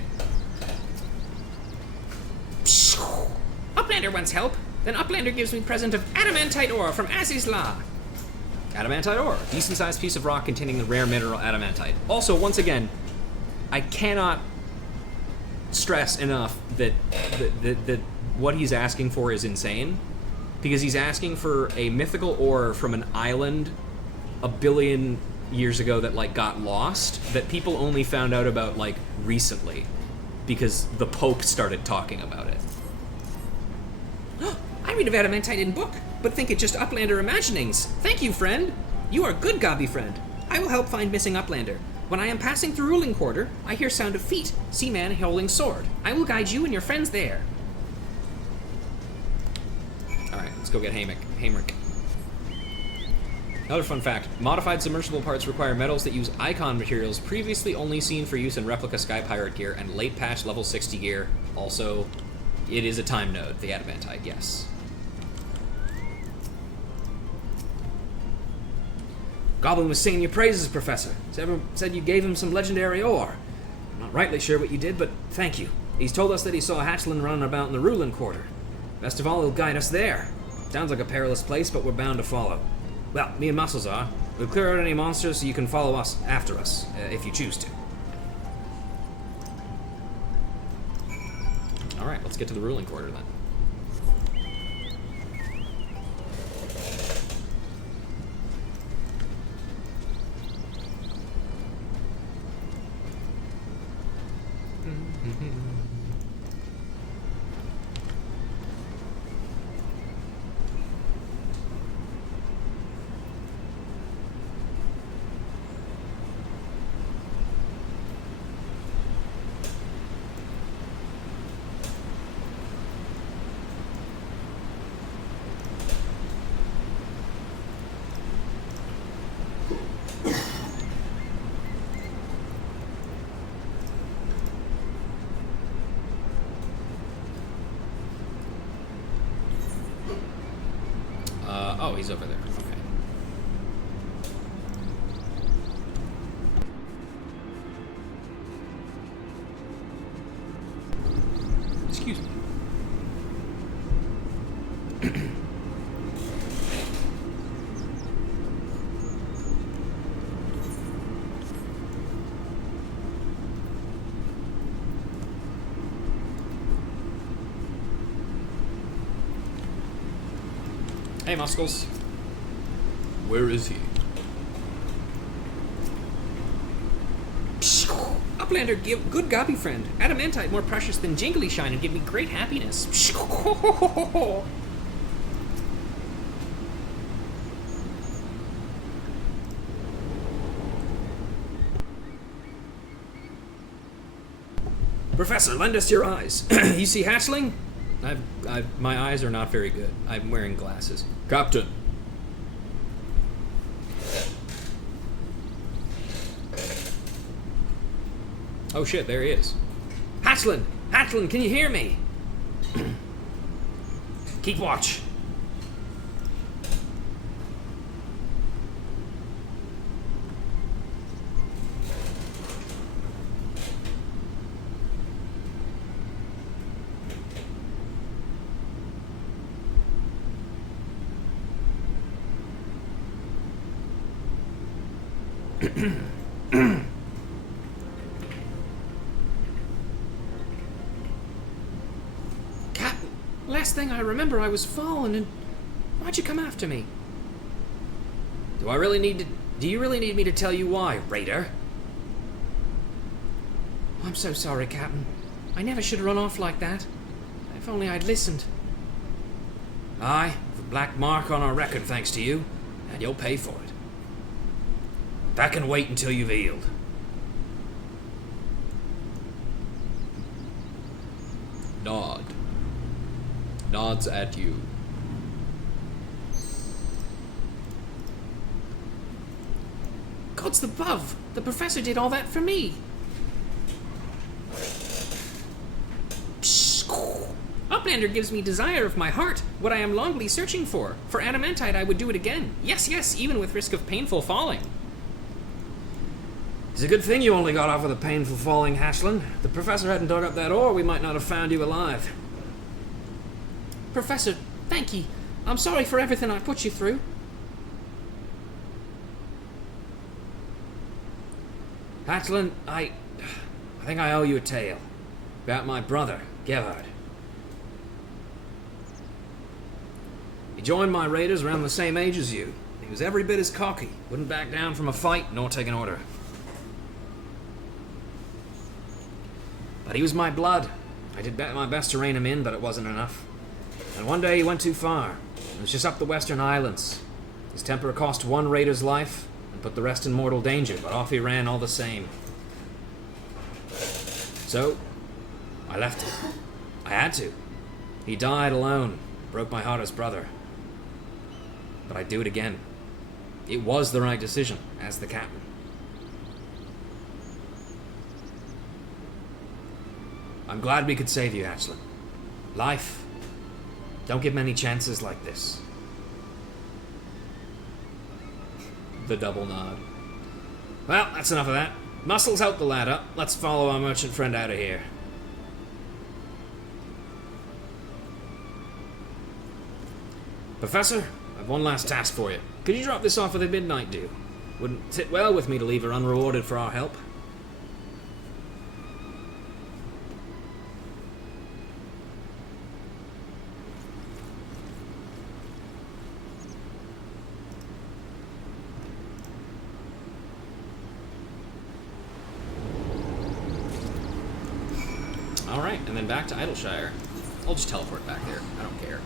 Uplander wants help. Then Uplander gives me present of adamantite ore from Aziz's La. Adamantite ore, decent-sized piece of rock containing the rare mineral adamantite. Also, once again, I cannot stress enough that what he's asking for is insane, because he's asking for a mythical ore from an island a billion years ago that like got lost, that people only found out about like recently because the Pope started talking about it. I read of adamantite in book, but think it just Uplander imaginings. Thank you, friend. You are a good gobby friend. I will help find missing Uplander. When I am passing through ruling quarter, I hear sound of feet. See man holding sword. I will guide you and your friends there. Alright, let's go get Hamrick. Another fun fact, modified submersible parts require metals that use icon materials previously only seen for use in replica Sky Pirate gear and late patch level 60 gear. Also, it is a time node, the adamantite, yes. Goblin was singing your praises, Professor. Said you gave him some legendary ore. I'm not rightly sure what you did, but thank you. He's told us that he saw a hatchling running about in the ruling quarter. Best of all, he'll guide us there. Sounds like a perilous place, but we're bound to follow. Well, me and Muscles are. We'll clear out any monsters so you can follow us after us, if you choose to. Alright, let's get to the ruling quarter then. Oh, he's over there. Okay. Excuse me. Hey, Muscles. Where is he? Uplander, good gobby friend. Adamantite more precious than jingly shine and give me great happiness. Professor, lend us your eyes. You see hatchling? My eyes are not very good. I'm wearing glasses. Captain. Oh shit, there he is. Hatchling! Hatchling, can you hear me? Keep watch. Captain, last thing I remember I was falling and why'd you come after me? Do you really need me to tell you why, Raider? I'm so sorry, Captain. I never should have run off like that. If only I'd listened. Aye, the black mark on our record thanks to you, and you'll pay for it. That can wait until you've healed. Nod. Nods at you. Gods above! The professor did all that for me! Uplander gives me desire of my heart, what I am longly searching for. For adamantite I would do it again. Yes, yes, even with risk of painful falling. It's a good thing you only got off with a painful falling, Hatchling. If the professor hadn't dug up that ore, we might not have found you alive. Professor, thank ye. I'm sorry for everything I put you through. Hatchling, I think I owe you a tale. About my brother, Gerhard. He joined my raiders around the same age as you. He was every bit as cocky. Wouldn't back down from a fight, nor take an order. But he was my blood. I did my best to rein him in, but it wasn't enough. And one day he went too far. It was just up the Western Islands. His temper cost one raider's life, and put the rest in mortal danger, but off he ran all the same. So, I left him. I had to. He died alone, broke my heart as brother. But I'd do it again. It was the right decision, as the captain. I'm glad we could save you, Hatchland. Life. Don't get many chances like this. The double nod. Well, that's enough of that. Muscles out the ladder. Let's follow our merchant friend out of here. Professor, I have one last task for you. Could you drop this off with a midnight due? Wouldn't sit well with me to leave her unrewarded for our help. Alright, and then back to Idleshire. I'll just teleport back there. I don't care.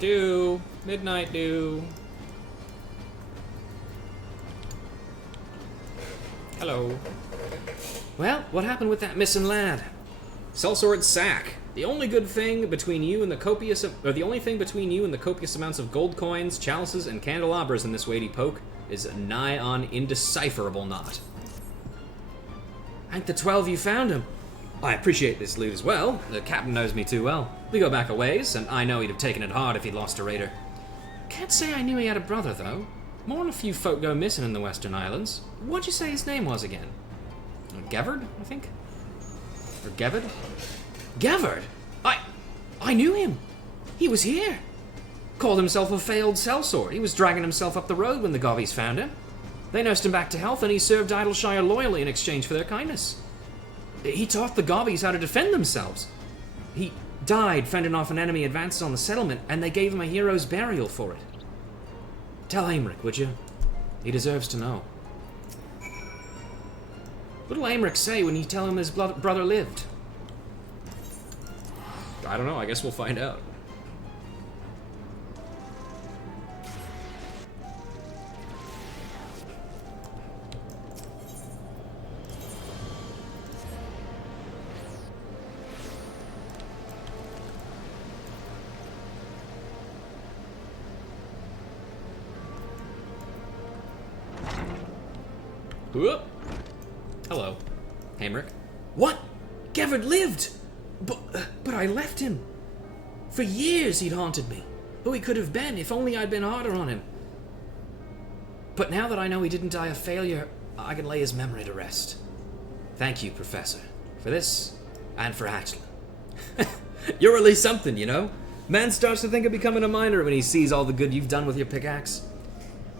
Dew. Midnight dew. Hello. Well, what happened with that missing lad? Sellsword's sack. The only good thing between you and the copious amounts of gold coins, chalices, and candelabras in this weighty poke is a nigh on indecipherable knot. Ain't the 12 you found him? I appreciate this loot as well. The captain knows me too well. We go back a ways, and I know he'd have taken it hard if he'd lost a raider. Can't say I knew he had a brother, though. More than a few folk go missing in the Western Islands. What'd you say his name was again? Gevard, I think? Or Gevard? Gevard? I knew him. He was here. Called himself a failed sellsword. He was dragging himself up the road when the Gobbies found him. They nursed him back to health, and he served Idleshire loyally in exchange for their kindness. He taught the Gobbies how to defend themselves. He died fending off an enemy advances on the settlement, and they gave him a hero's burial for it. Tell Aymeric, would you? He deserves to know. What'll Aymeric say when you tell him his brother lived? I don't know, I guess we'll find out. Whoop. Hello, Aymeric. What? Gevard lived! But I left him. For years he'd haunted me. Who he could have been, if only I'd been harder on him. But now that I know he didn't die a failure, I can lay his memory to rest. Thank you, Professor, for this, and for Hatchland. You're really something, you know? Man starts to think of becoming a miner when he sees all the good you've done with your pickaxe.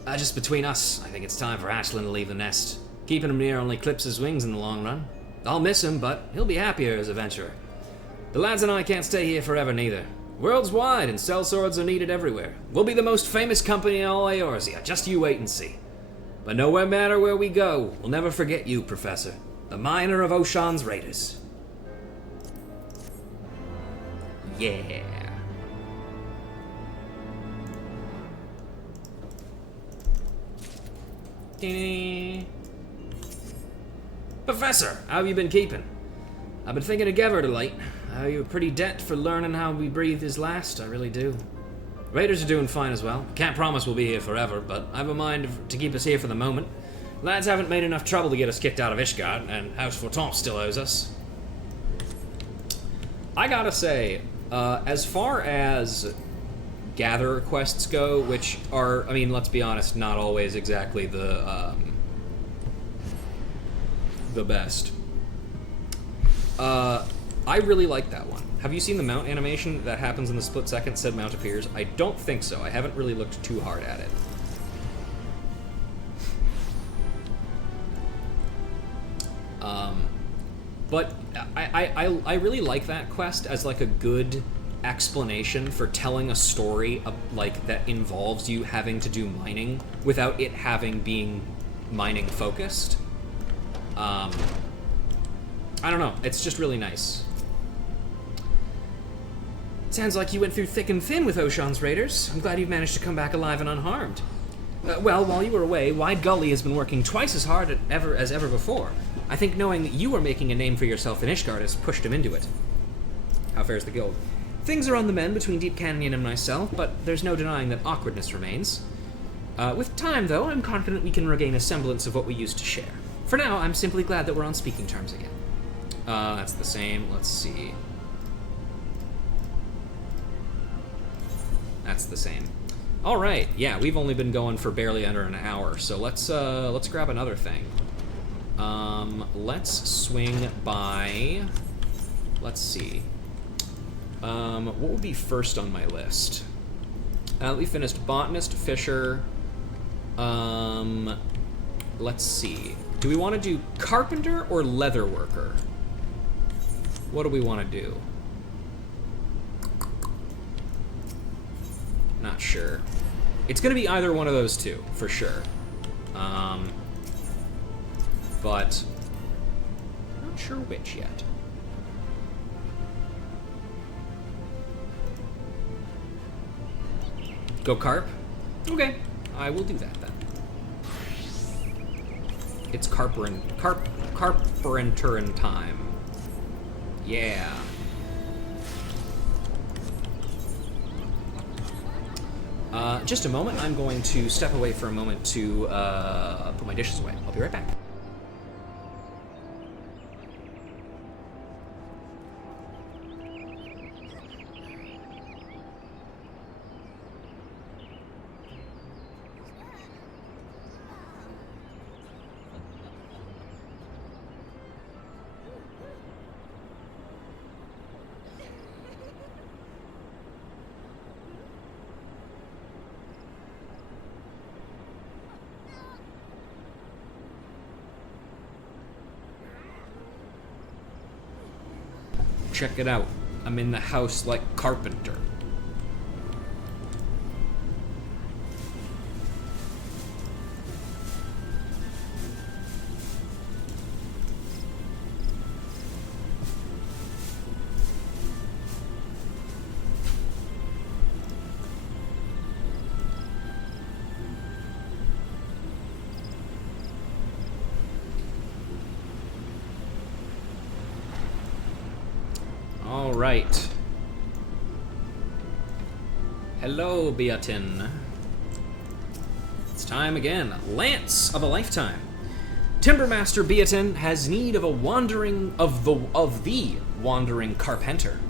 Just between us, I think it's time for Hatchland to leave the nest. Keeping him near only clips his wings in the long run. I'll miss him, but he'll be happier as a venturer. The lads and I can't stay here forever, neither. World's wide, and sellswords are needed everywhere. We'll be the most famous company in all Eorzea, just you wait and see. But no matter where we go, we'll never forget you, Professor. The miner of Oshan's raiders. Yeah. Professor, how have you been keeping? I've been thinking of Gevard of late. You're a pretty debt for learning how we breathe his last, I really do. Raiders are doing fine as well. Can't promise we'll be here forever, but I've a mind to keep us here for the moment. Lads haven't made enough trouble to get us kicked out of Ishgard, and House Fortemps still owes us. I gotta say, as far as gatherer quests go, which are, I mean, let's be honest, not always exactly the best. I really like that one. Have you seen the mount animation that happens in the split second said mount appears? I don't think so. I haven't really looked too hard at it. But I really like that quest as like a good explanation for telling a story like that involves you having to do mining without it being mining focused. I don't know. It's just really nice. Sounds like you went through thick and thin with Oshan's raiders. I'm glad you've managed to come back alive and unharmed. Well, while you were away, Wide Gully has been working twice as hard as ever before. I think knowing that you were making a name for yourself in Ishgard has pushed him into it. How fares the guild? Things are on the mend between Deep Canyon and myself, but there's no denying that awkwardness remains. With time, though, I'm confident we can regain a semblance of what we used to share. For now, I'm simply glad that we're on speaking terms again. That's the same. Let's see. That's the same. All right. Yeah, we've only been going for barely under an hour, so let's grab another thing. Let's swing by. Let's see. What would be first on my list? We finished botanist, fisher. Let's see. Do we want to do carpenter or leather worker? What do we want to do? Not sure. It's going to be either one of those two, for sure. But not sure which yet. Go carp? Okay, I will do that then. It's carpenter time. Yeah. Just a moment. I'm going to step away for a moment to put my dishes away. I'll be right back. Check it out. I'm in the house like carpenter. All right. Hello, Beatin. It's time again. Lance of a lifetime. Timbermaster Beatin has need of the wandering carpenter.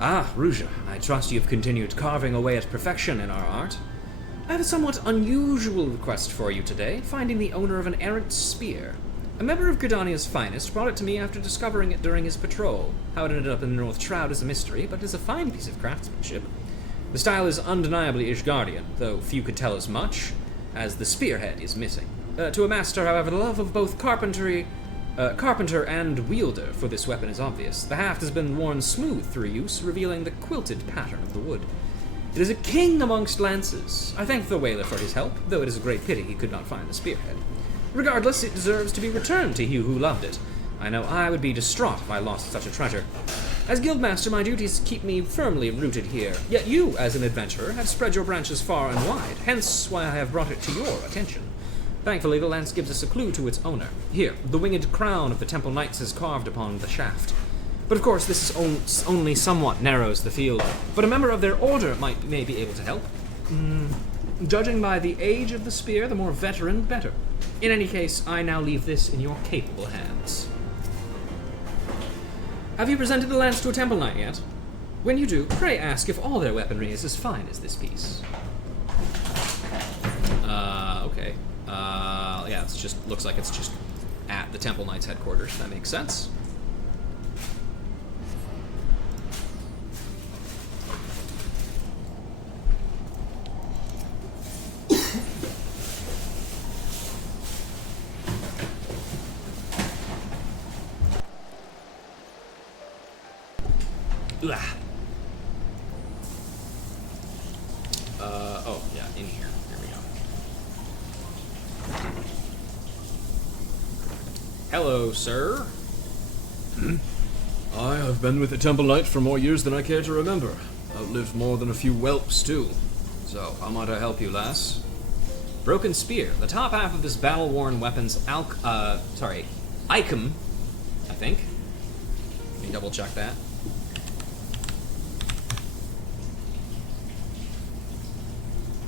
Ah, Ruja, I trust you've continued carving away at perfection in our art. I have a somewhat unusual request for you today, finding the owner of an errant spear. A member of Gridania's finest brought it to me after discovering it during his patrol. How it ended up in the North Shroud is a mystery, but it is a fine piece of craftsmanship. The style is undeniably Ishgardian, though few could tell as much, as the spearhead is missing. To a master, however, the love of both carpenter and wielder for this weapon is obvious. The haft has been worn smooth through use, revealing the quilted pattern of the wood. It is a king amongst lances. I thank the whaler for his help, though it is a great pity he could not find the spearhead. Regardless, it deserves to be returned to he who loved it. I know I would be distraught if I lost such a treasure. As guildmaster, my duties keep me firmly rooted here, yet you, as an adventurer, have spread your branches far and wide, hence why I have brought it to your attention. Thankfully, the lance gives us a clue to its owner. Here, the winged crown of the Temple Knights is carved upon the shaft. But of course, this is only somewhat narrows the field, but a member of their order may be able to help. Judging by the age of the spear, the more veteran, better. In any case, I now leave this in your capable hands. Have you presented the lance to a Temple Knight yet? When you do, pray ask if all their weaponry is as fine as this piece. Okay. Yeah, it's just, looks like it's just at the Temple Knight's headquarters. That makes sense. Oh, yeah, in here. Here we go. Hello, sir. I have been with the Temple Knight for more years than I care to remember. Outlived more than a few whelps, too. So, how might I help you, lass? Broken spear. The top half of this battle-worn weapon's icon, I think. Let me double check that.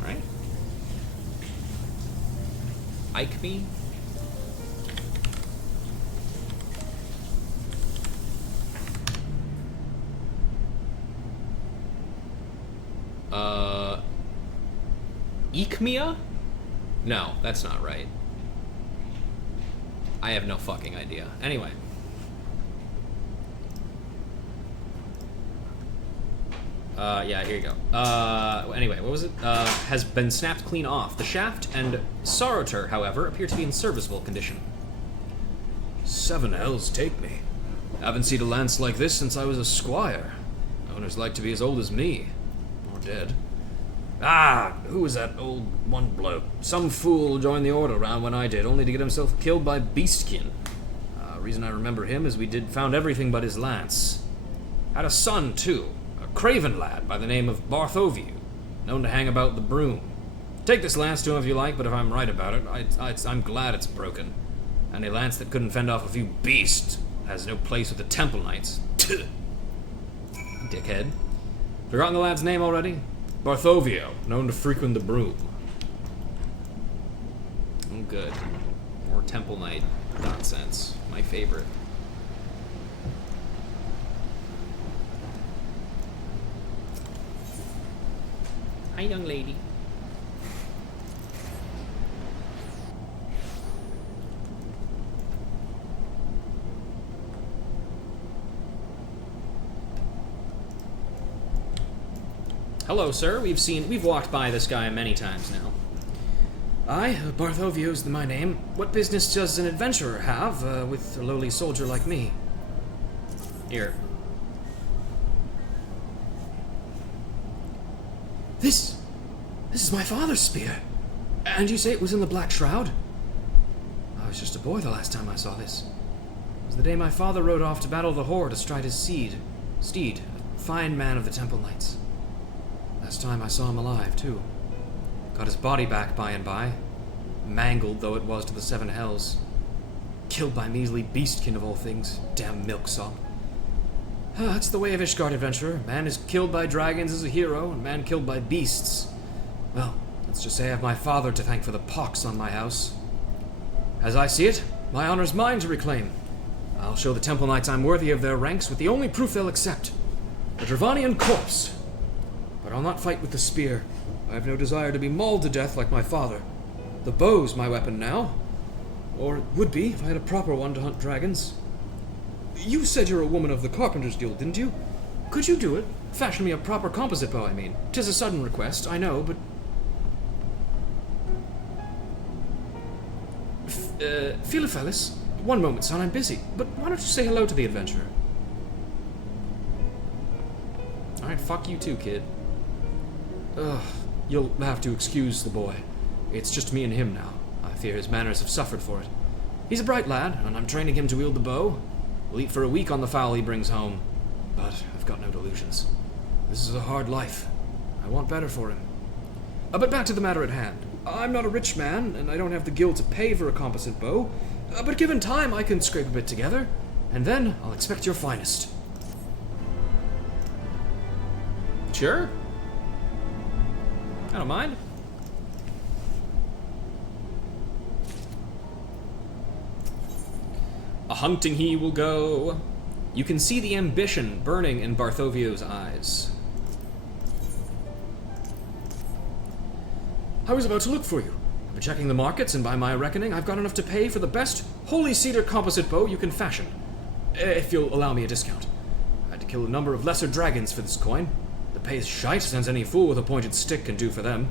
Alright. Ike-me? Ikmia? No, that's not right. I have no fucking idea. Anyway. Yeah, here you go. Anyway, what was it? Has been snapped clean off. The shaft and sorroter, however, appear to be in serviceable condition. 7 hells take me. Haven't seen a lance like this since I was a squire. Owners like to be as old as me. Or dead. Ah, who was that old one bloke? Some fool joined the order around when I did, only to get himself killed by beastkin. Reason I remember him is we found everything but his lance. Had a son, too. A craven lad by the name of Barthoviu, known to hang about the broom. Take this lance to him if you like, but if I'm right about it, I'm glad it's broken. Any lance that couldn't fend off a few beasts has no place with the Temple Knights. Dickhead. Forgotten the lad's name already? Barthovio, known to frequent the broom. Oh, good. More Temple Knight nonsense. My favorite. Hi, young lady. Hello, sir. We've walked by this guy many times now. Aye, Barthovio's my name. What business does an adventurer have with a lowly soldier like me? Here. This is my father's spear. And you say it was in the Black Shroud? I was just a boy the last time I saw this. It was the day my father rode off to battle the Horde astride his steed, a fine man of the Temple Knights. Last time I saw him alive, too. Got his body back by and by, mangled though it was to the 7 hells. Killed by measly beastkin of all things, damn milksop. That's the way of Ishgard adventurer. Man is killed by dragons as a hero, and man killed by beasts. Well, let's just say I have my father to thank for the pox on my house. As I see it, my honor's mine to reclaim. I'll show the Temple Knights I'm worthy of their ranks with the only proof they'll accept. A Dravanian corpse. But I'll not fight with the spear. I have no desire to be mauled to death like my father. The bow's my weapon now. Or it would be if I had a proper one to hunt dragons. You said you're a woman of the Carpenter's Guild, didn't you? Could you do it? Fashion me a proper composite bow, I mean. 'Tis a sudden request, I know, but... Philophelis? One moment, son, I'm busy. But why don't you say hello to the adventurer? Alright, fuck you too, kid. Ugh, you'll have to excuse the boy. It's just me and him now. I fear his manners have suffered for it. He's a bright lad, and I'm training him to wield the bow. We'll eat for a week on the fowl he brings home. But I've got no delusions. This is a hard life. I want better for him. But back to the matter at hand. I'm not a rich man, and I don't have the guild to pay for a composite bow. But given time, I can scrape a bit together, and then I'll expect your finest. Sure. I don't mind. A hunting he will go. You can see the ambition burning in Barthovio's eyes. I was about to look for you. I've been checking the markets, and by my reckoning, I've got enough to pay for the best holy cedar composite bow you can fashion. If you'll allow me a discount. I had to kill a number of lesser dragons for this coin. The pay's shite, since any fool with a pointed stick can do for them.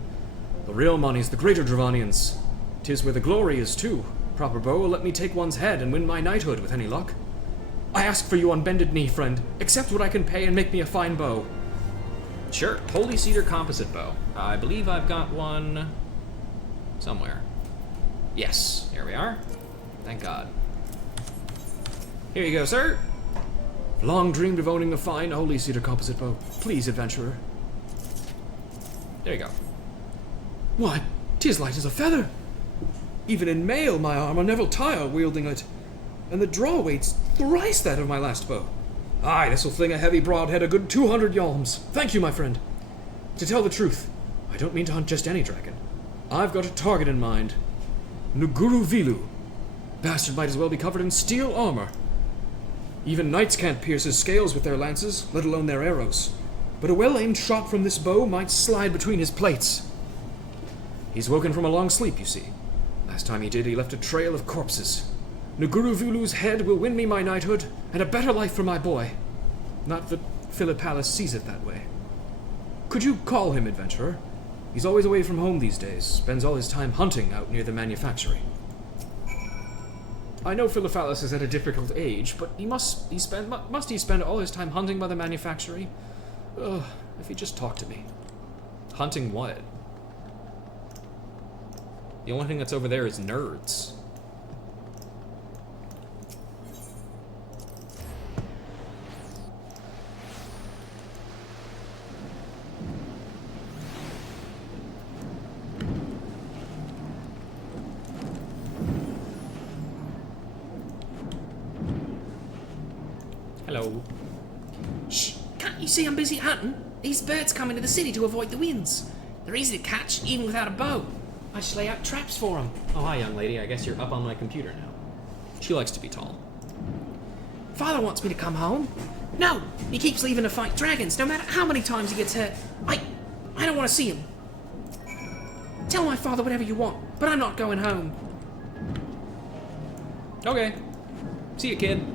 The real money's the greater Dravanians. 'Tis where the glory is, too. Proper bow will let me take one's head and win my knighthood with any luck. I ask for you on bended knee, friend. Accept what I can pay and make me a fine bow. Sure. Holy Cedar composite bow. I believe I've got one somewhere. Yes, here we are. Thank God. Here you go, sir. Long dreamed of owning a fine Holy Cedar composite bow. Please, adventurer. There you go. Why, 'tis light as a feather. Even in mail, my armor never tire wielding it, and the draw weight's thrice that of my last bow. Aye, this'll fling a heavy broadhead a good 200 yalms. Thank you, my friend. To tell the truth, I don't mean to hunt just any dragon. I've got a target in mind. Nuguruvilu. Bastard might as well be covered in steel armor. Even knights can't pierce his scales with their lances, let alone their arrows. But a well-aimed shot from this bow might slide between his plates. He's woken from a long sleep, you see. Last time he did, he left a trail of corpses. Nuguruvulu's head will win me my knighthood, and a better life for my boy. Not that Philippalis sees it that way. Could you call him, adventurer? He's always away from home these days, spends all his time hunting out near the manufactory. I know Philippalis is at a difficult age, but must he spend all his time hunting by the manufactory? Ugh, if he'd just talk to me. Hunting what? The only thing that's over there is nerds. Hello. Shh! Can't you see I'm busy hunting? These birds come into the city to avoid the winds. They're easy to catch, even without a bow. I just lay out traps for them. Oh, hi, young lady. I guess you're up on my computer now. She likes to be tall. Father wants me to come home. No! He keeps leaving to fight dragons, no matter how many times he gets hurt. I don't want to see him. Tell my father whatever you want, but I'm not going home. Okay. See you, kid.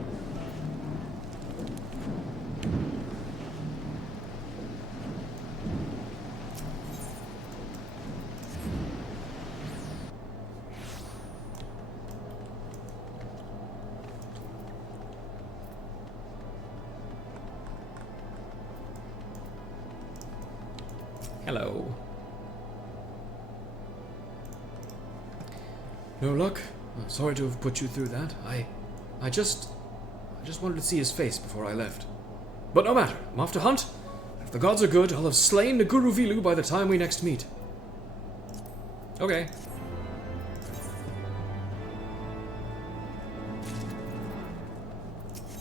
Hello. No luck? Sorry to have put you through that. I just wanted to see his face before I left. But no matter, I'm off to hunt. If the gods are good, I'll have slain Nuguruvilu by the time we next meet. Okay.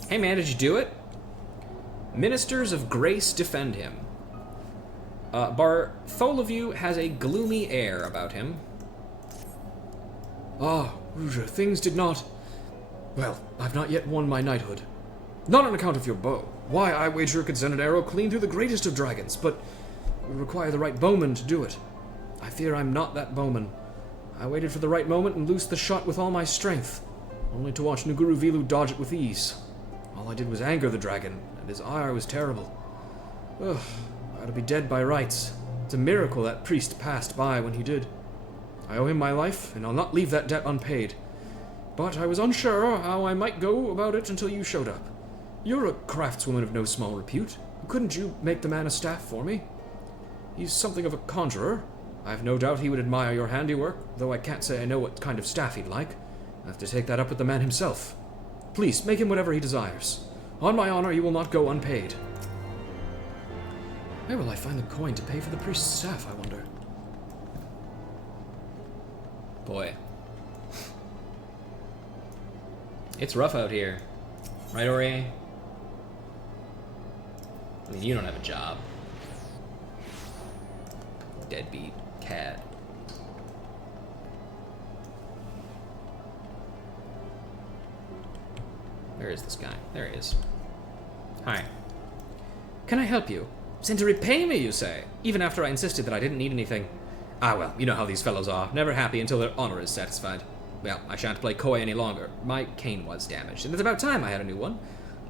Hey man, did you do it? Ministers of Grace defend him. Bartholomew has a gloomy air about him. Ah, Rouge, things did not... Well, I've not yet won my knighthood. Not on account of your bow. Why, I wager it could send an arrow clean through the greatest of dragons, but it would require the right bowman to do it. I fear I'm not that bowman. I waited for the right moment and loosed the shot with all my strength, only to watch Nuguruvilu dodge it with ease. All I did was anger the dragon, and his ire was terrible. Ugh. I ought to be dead by rights. It's a miracle that priest passed by when he did. I owe him my life, and I'll not leave that debt unpaid. But I was unsure how I might go about it until you showed up. You're a craftswoman of no small repute. Couldn't you make the man a staff for me? He's something of a conjurer. I've no doubt he would admire your handiwork, though I can't say I know what kind of staff he'd like. I'll have to take that up with the man himself. Please, make him whatever he desires. On my honor, you will not go unpaid. Where will I find the coin to pay for the priest's staff, I wonder? Boy. It's rough out here. Right, Ori? I mean, you don't have a job. Deadbeat cat. Where is this guy? There he is. Hi. Can I help you? Sent to repay me, you say? Even after I insisted that I didn't need anything. Ah, well, you know how these fellows are. Never happy until their honor is satisfied. Well, I shan't play coy any longer. My cane was damaged, and it's about time I had a new one.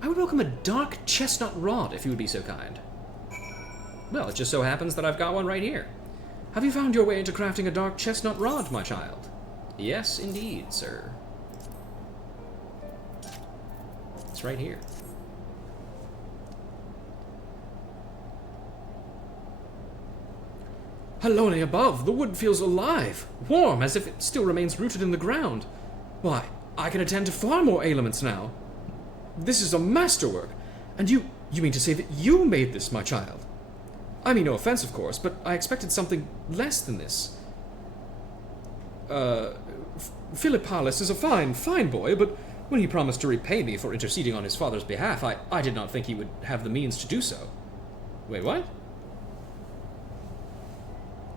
I would welcome a dark chestnut rod, if you would be so kind. Well, it just so happens that I've got one right here. Have you found your way into crafting a dark chestnut rod, my child? Yes, indeed, sir. It's right here. Halone above, the wood feels alive, warm, as if it still remains rooted in the ground. Why, I can attend to far more ailments now. This is a masterwork, and you mean to say that you made this, my child? I mean no offense, of course, but I expected something less than this. Philippalis is a fine boy, but when he promised to repay me for interceding on his father's behalf, I did not think he would have the means to do so. Wait, what?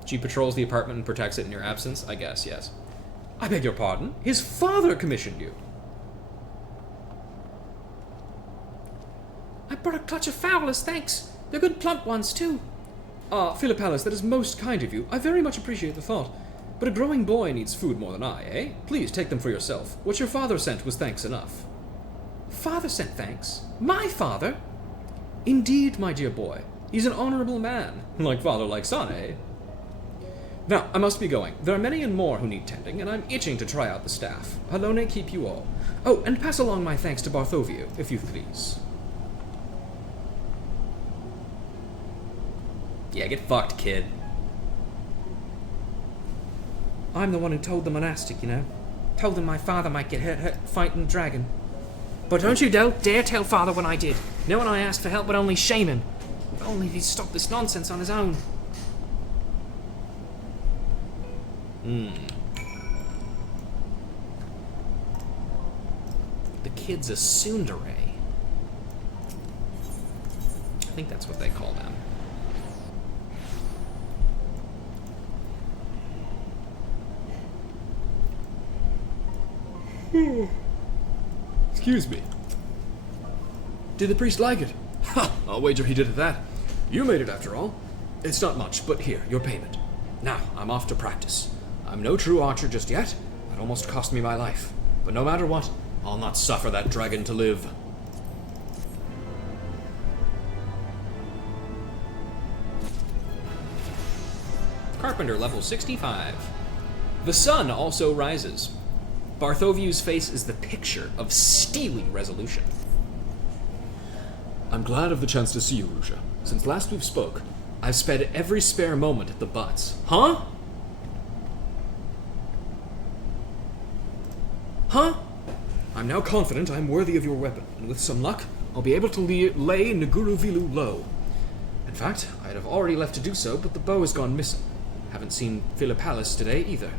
She patrols the apartment and protects it in your absence? I guess, yes. I beg your pardon? His father commissioned you. I brought a clutch of fowlers, thanks. They're good plump ones, too. Ah, Philippalis, that is most kind of you. I very much appreciate the thought. But a growing boy needs food more than I, eh? Please, take them for yourself. What your father sent was thanks enough. Father sent thanks? My father? Indeed, my dear boy. He's an honorable man. Like father, like son, eh? Now, I must be going. There are many and more who need tending, and I'm itching to try out the staff. Halone keep you all. Oh, and pass along my thanks to Barthovio, if you please. Yeah, get fucked, kid. I'm the one who told the monastic, you know. Told them my father might get hurt fighting the dragon. But don't you dare tell father when I did. No one I asked for help would only shame him. If only he'd stop this nonsense on his own. The kid's a tsundere. I think that's what they call them. Excuse me. Did the priest like it? Ha! I'll wager he did at that. You made it after all. It's not much, but here, your payment. Now, I'm off to practice. I'm no true archer just yet. That almost cost me my life. But no matter what, I'll not suffer that dragon to live. Carpenter, level 65. The sun also rises. Barthoviu's face is the picture of steely resolution. I'm glad of the chance to see you, Rusha. Since last we've spoke, I've spent every spare moment at the butts. Huh? Huh? I'm now confident I'm worthy of your weapon, and with some luck, I'll be able to lay Nguruvilu low. In fact, I'd have already left to do so, but the bow has gone missing. Haven't seen Philippalis today, either.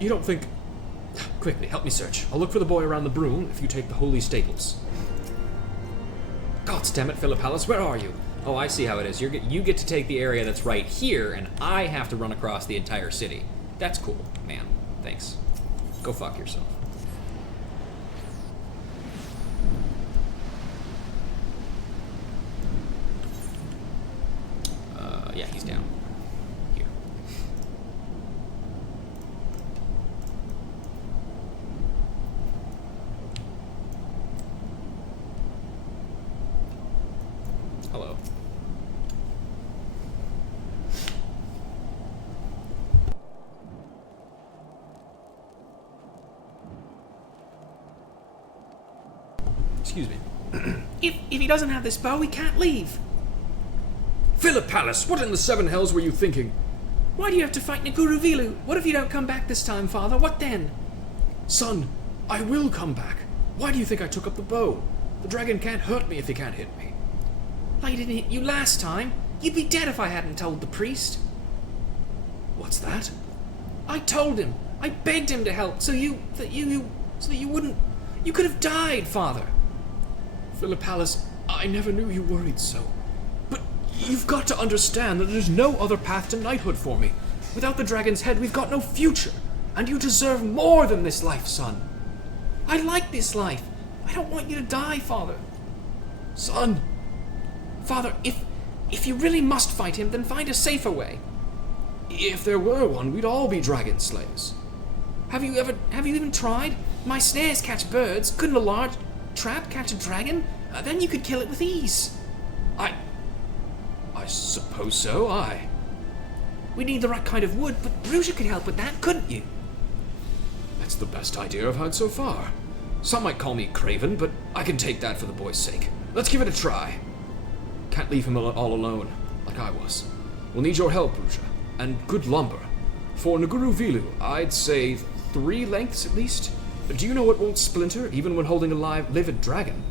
You don't think... Quickly, help me search. I'll look for the boy around the broom if you take the holy staples. God damn it, Philippalis, where are you? Oh, I see how it is. You get to take the area that's right here, and I have to run across the entire city. That's cool, man. Thanks. Go fuck yourself. Yeah, he's down. Here. Hello. Excuse me. If he doesn't have this bow, we can't leave. Philippalis, what in the seven hells were you thinking? Why do you have to fight Nguruvilu? What if you don't come back this time, father? What then? Son, I will come back. Why do you think I took up the bow? The dragon can't hurt me if he can't hit me. I didn't hit you last time. You'd be dead if I hadn't told the priest. What's that? I told him. I begged him to help, so you wouldn't. You could have died, father. Philippalis, I never knew you worried so. But you've got to understand that there's no other path to knighthood for me. Without the dragon's head, we've got no future. And you deserve more than this life, son. I like this life. I don't want you to die, father. Son. Father, if you really must fight him, then find a safer way. If there were one, we'd all be dragon slayers. Have you even tried? My snares catch birds. Couldn't a large trap catch a dragon? Then you could kill it with ease. I suppose so, aye. We need the right kind of wood, but Rusha could help with that, couldn't you? That's the best idea I've had so far. Some might call me craven, but I can take that for the boy's sake. Let's give it a try. Can't leave him all alone, like I was. We'll need your help, Rusha. and good lumber. For Nguru Vilu, I'd say 3 lengths at least. Do you know what won't splinter, even when holding a livid dragon?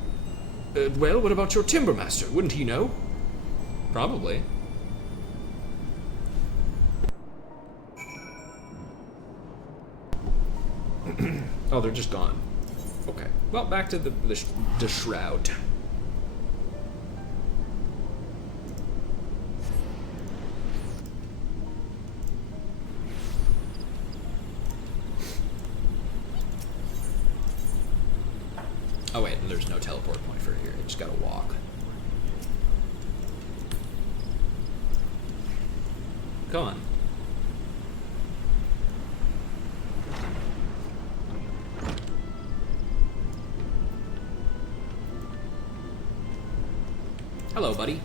Well, what about your timber master? Wouldn't he know? Probably. Oh, they're just gone. Okay. Well, back to the shroud. Oh wait, there's no teleport point for here. You just gotta walk. Come on. Hello, buddy.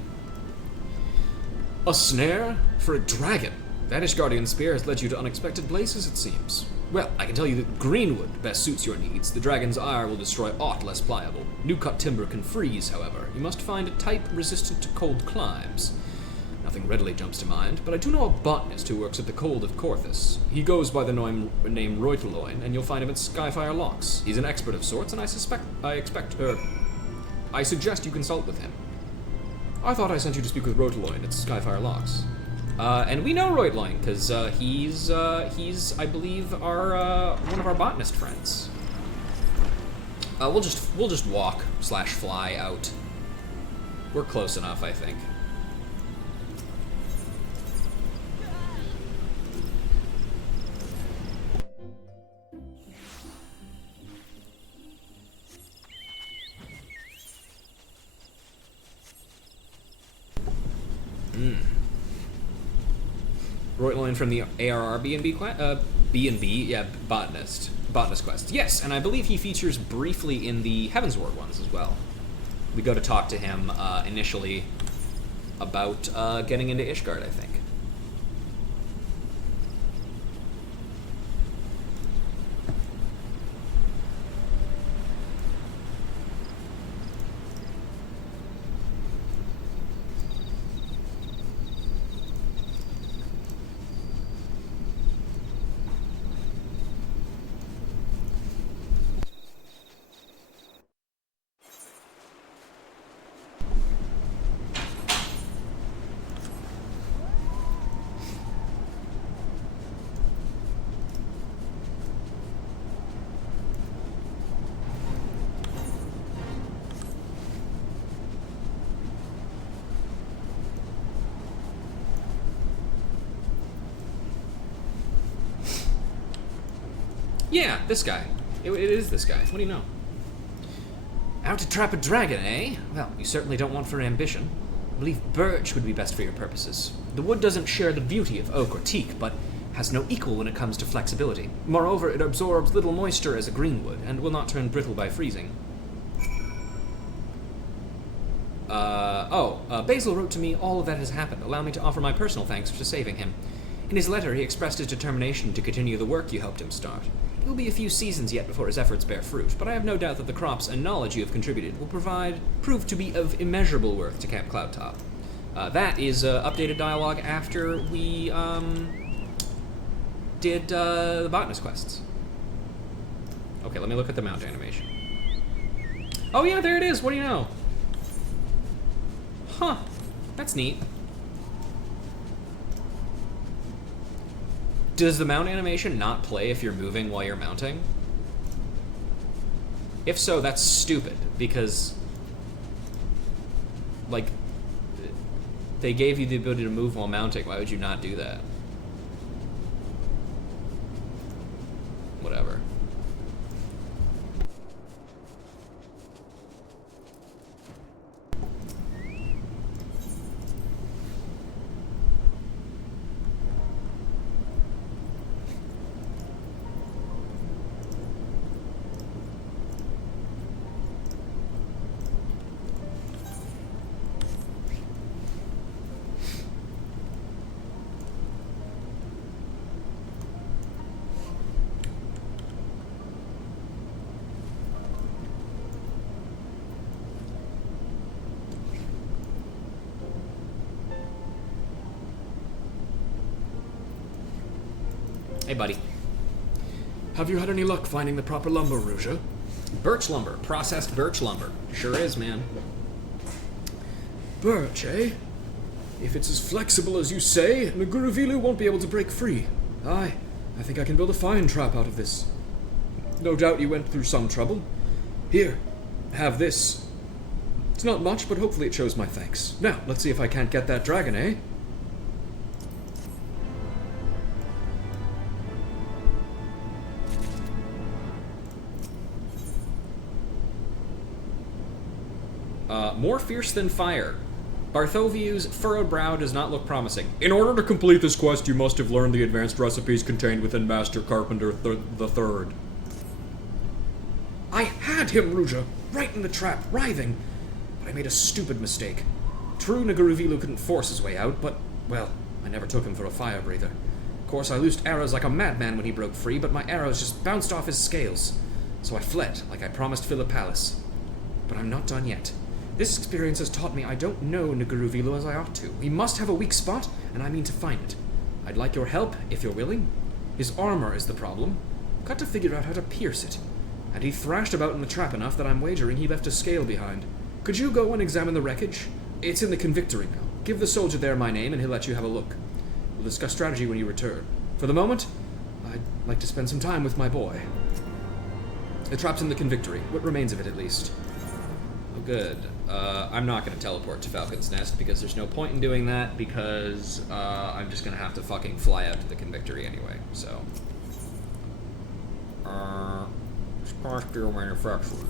A snare for a dragon. That Ishgardian spear has led you to unexpected places, it seems. Well, I can tell you that greenwood best suits your needs. The dragon's ire will destroy aught less pliable. New-cut timber can freeze, however. You must find a type resistant to cold climes. Nothing readily jumps to mind, but I do know a botanist who works at the Cold of Corthus. He goes by the name Reuteloin, and you'll find him at Skyfire Locks. He's an expert of sorts, and I suggest you consult with him. I thought I sent you to speak with Reuteloin at Skyfire Locks. And we know Reuteloin, because he's, I believe, our one of our botanist friends. We'll just walk / fly out. We're close enough, I think. Reuteloin from the ARR B&B B&B, yeah, botanist quest. Yes, and I believe he features briefly in the Heavensward ones as well. We go to talk to him initially about getting into Ishgard, I think. Yeah, this guy. It is this guy. What do you know? Out to trap a dragon, eh? Well, you certainly don't want for ambition. I believe birch would be best for your purposes. The wood doesn't share the beauty of oak or teak, but has no equal when it comes to flexibility. Moreover, it absorbs little moisture as a greenwood, and will not turn brittle by freezing. Basil wrote to me all of that has happened. Allow me to offer my personal thanks for saving him. In his letter, he expressed his determination to continue the work you helped him start. It will be a few seasons yet before his efforts bear fruit, but I have no doubt that the crops and knowledge you have contributed will prove to be of immeasurable worth to Camp Cloudtop. That is updated dialogue after we did the botanist quests. Okay, let me look at the mount animation. Oh yeah, there it is. What do you know? Huh, that's neat. Does the mount animation not play if you're moving while you're mounting? If so, that's stupid, because, like, they gave you the ability to move while mounting. Why would you not do that? Whatever. Hey, buddy. Have you had any luck finding the proper lumber, Ruja? Birch lumber. Processed birch lumber. Sure is, man. Birch, eh? If it's as flexible as you say, Nguruvilu won't be able to break free. Aye, I think I can build a fine trap out of this. No doubt you went through some trouble. Here, have this. It's not much, but hopefully it shows my thanks. Now, let's see if I can't get that dragon, eh? More fierce than fire. Barthoview's furrowed brow does not look promising. In order to complete this quest, you must have learned the advanced recipes contained within Master Carpenter the Third. I had him, Ruja, right in the trap, writhing. But I made a stupid mistake. True, Nguruvilu couldn't force his way out, but, well, I never took him for a fire breather. Of course, I loosed arrows like a madman when he broke free, but my arrows just bounced off his scales. So I fled, like I promised Philippalis. But I'm not done yet. This experience has taught me I don't know Nguruvilu as I ought to. He must have a weak spot, and I mean to find it. I'd like your help, if you're willing. His armor is the problem. I've got to figure out how to pierce it. And he thrashed about in the trap enough that I'm wagering he left a scale behind. Could you go and examine the wreckage? It's in the convictory now. Give the soldier there my name, and he'll let you have a look. We'll discuss strategy when you return. For the moment, I'd like to spend some time with my boy. The trap's in the convictory. What remains of it, at least. Oh, good. I'm not going to teleport to Falcon's Nest because there's no point in doing that because I'm just going to have to fucking fly out to the convictory anyway, so. Spark steel manufacturer.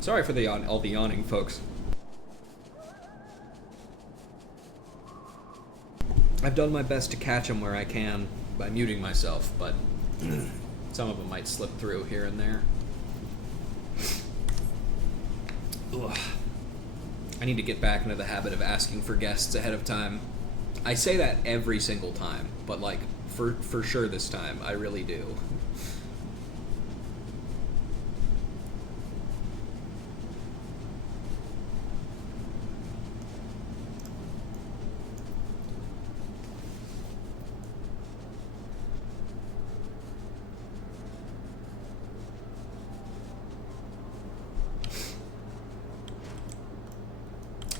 Sorry for all the yawning, folks. I've done my best to catch them where I can by muting myself, but some of them might slip through here and there. Ugh. I need to get back into the habit of asking for guests ahead of time. I say that every single time, but like for sure this time, I really do.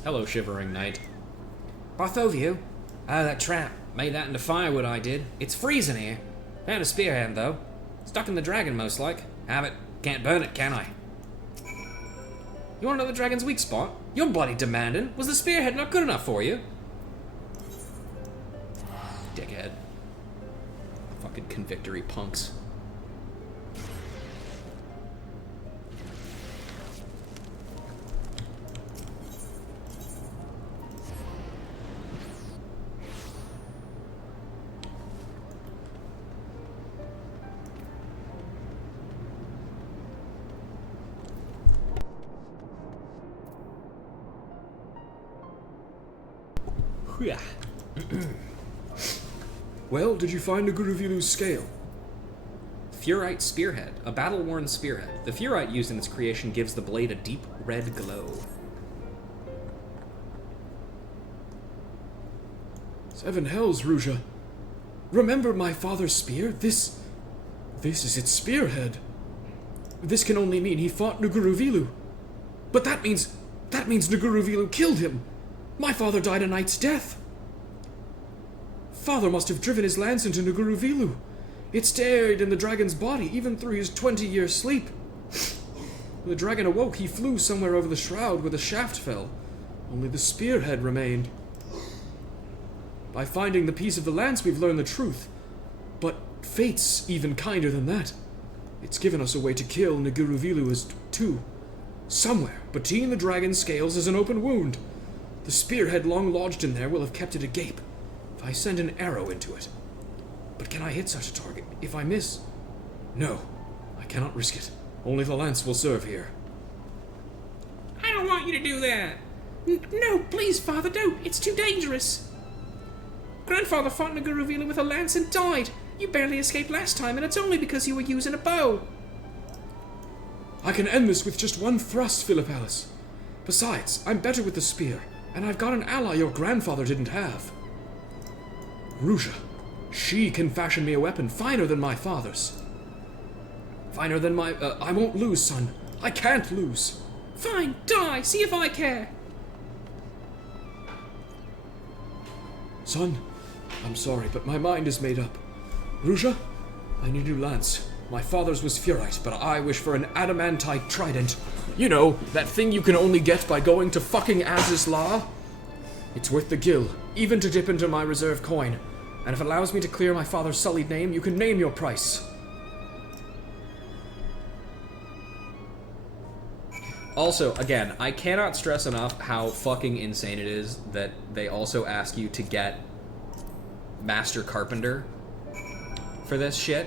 Hello, Shivering Knight. Barthoviu? Oh, that trap. Made that into firewood, I did. It's freezing here. Found a spearhead, though. Stuck in the dragon, most like. Have it. Can't burn it, can I? You want to know the dragon's weak spot? You're bloody demanding. Was the spearhead not good enough for you? Dickhead. Fucking convictory punks. Well, did you find Nguruvilu's scale? Furite Spearhead, a battle-worn spearhead. The furite used in its creation gives the blade a deep red glow. 7 hells, Ruja. Remember my father's spear? This is its spearhead. This can only mean he fought Nguruvilu. But that means Nguruvilu killed him. My father died a knight's death. Father must have driven his lance into Nguruvilu. It stayed in the dragon's body, even through his 20-year sleep. When the dragon awoke, he flew somewhere over the shroud where the shaft fell. Only the spearhead remained. By finding the piece of the lance, we've learned the truth. But fate's even kinder than that. It's given us a way to kill Nguruvilu too. Somewhere between the dragon's scales is an open wound. The spearhead long lodged in there will have kept it agape if I send an arrow into it. But can I hit such a target if I miss? No, I cannot risk it. Only the lance will serve here. I don't want you to do that. No, please, Father, don't. It's too dangerous. Grandfather fought in a Guruvila with a lance and died. You barely escaped last time, and it's only because you were using a bow. I can end this with just one thrust, Philip Alice. Besides, I'm better with the spear, and I've got an ally your grandfather didn't have. Ruja. She can fashion me a weapon finer than my father's. Finer than my... I won't lose, son. I can't lose. Fine, die. See if I care. Son, I'm sorry, but my mind is made up. Ruja, I need a new lance. My father's was Furite, but I wish for an adamantite trident. You know, that thing you can only get by going to fucking Az's Law? It's worth the gill, even to dip into my reserve coin. And if it allows me to clear my father's sullied name, you can name your price. Also, again, I cannot stress enough how fucking insane it is that they also ask you to get Master Carpenter for this shit.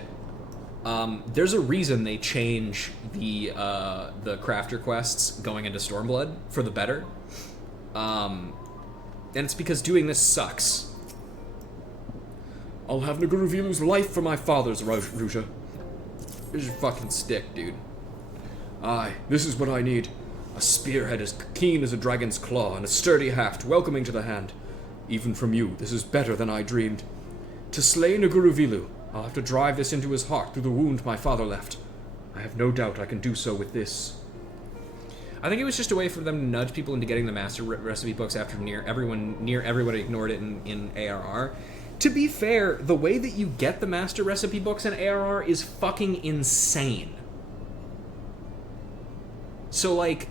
There's a reason they change the crafter quests going into Stormblood for the better. And it's because doing this sucks. I'll have Nguruvilu's life for my father's, Ruja. Here's your fucking stick, dude. Aye, this is what I need. A spearhead as keen as a dragon's claw, and a sturdy haft welcoming to the hand. Even from you, this is better than I dreamed. To slay Nguruvilu, I'll have to drive this into his heart through the wound my father left. I have no doubt I can do so with this. I think it was just a way for them to nudge people into getting the master recipe books after near everybody ignored it in ARR. To be fair, the way that you get the master recipe books in ARR is fucking insane. So, like,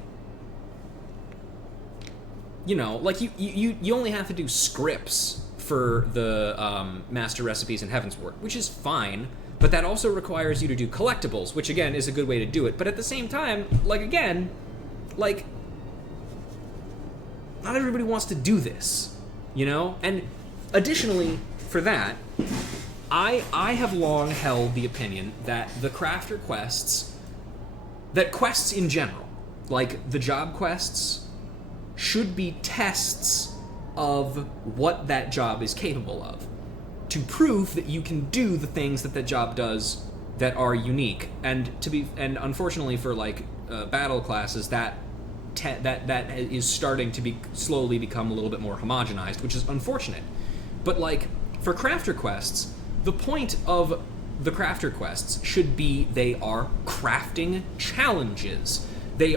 you know, like, you only have to do scripts for the master recipes in Heavensward, which is fine, but that also requires you to do collectibles, which, again, is a good way to do it. But at the same time, like, again, like, not everybody wants to do this, you know? And additionally, for that, I have long held the opinion that the crafter quests, that quests in general, like the job quests, should be tests of what that job is capable of, to prove that you can do the things that job does that are unique. And unfortunately for like battle classes, that is starting to slowly become a little bit more homogenized, which is unfortunate. But like for crafter quests, the point of the crafter quests should be they are crafting challenges. They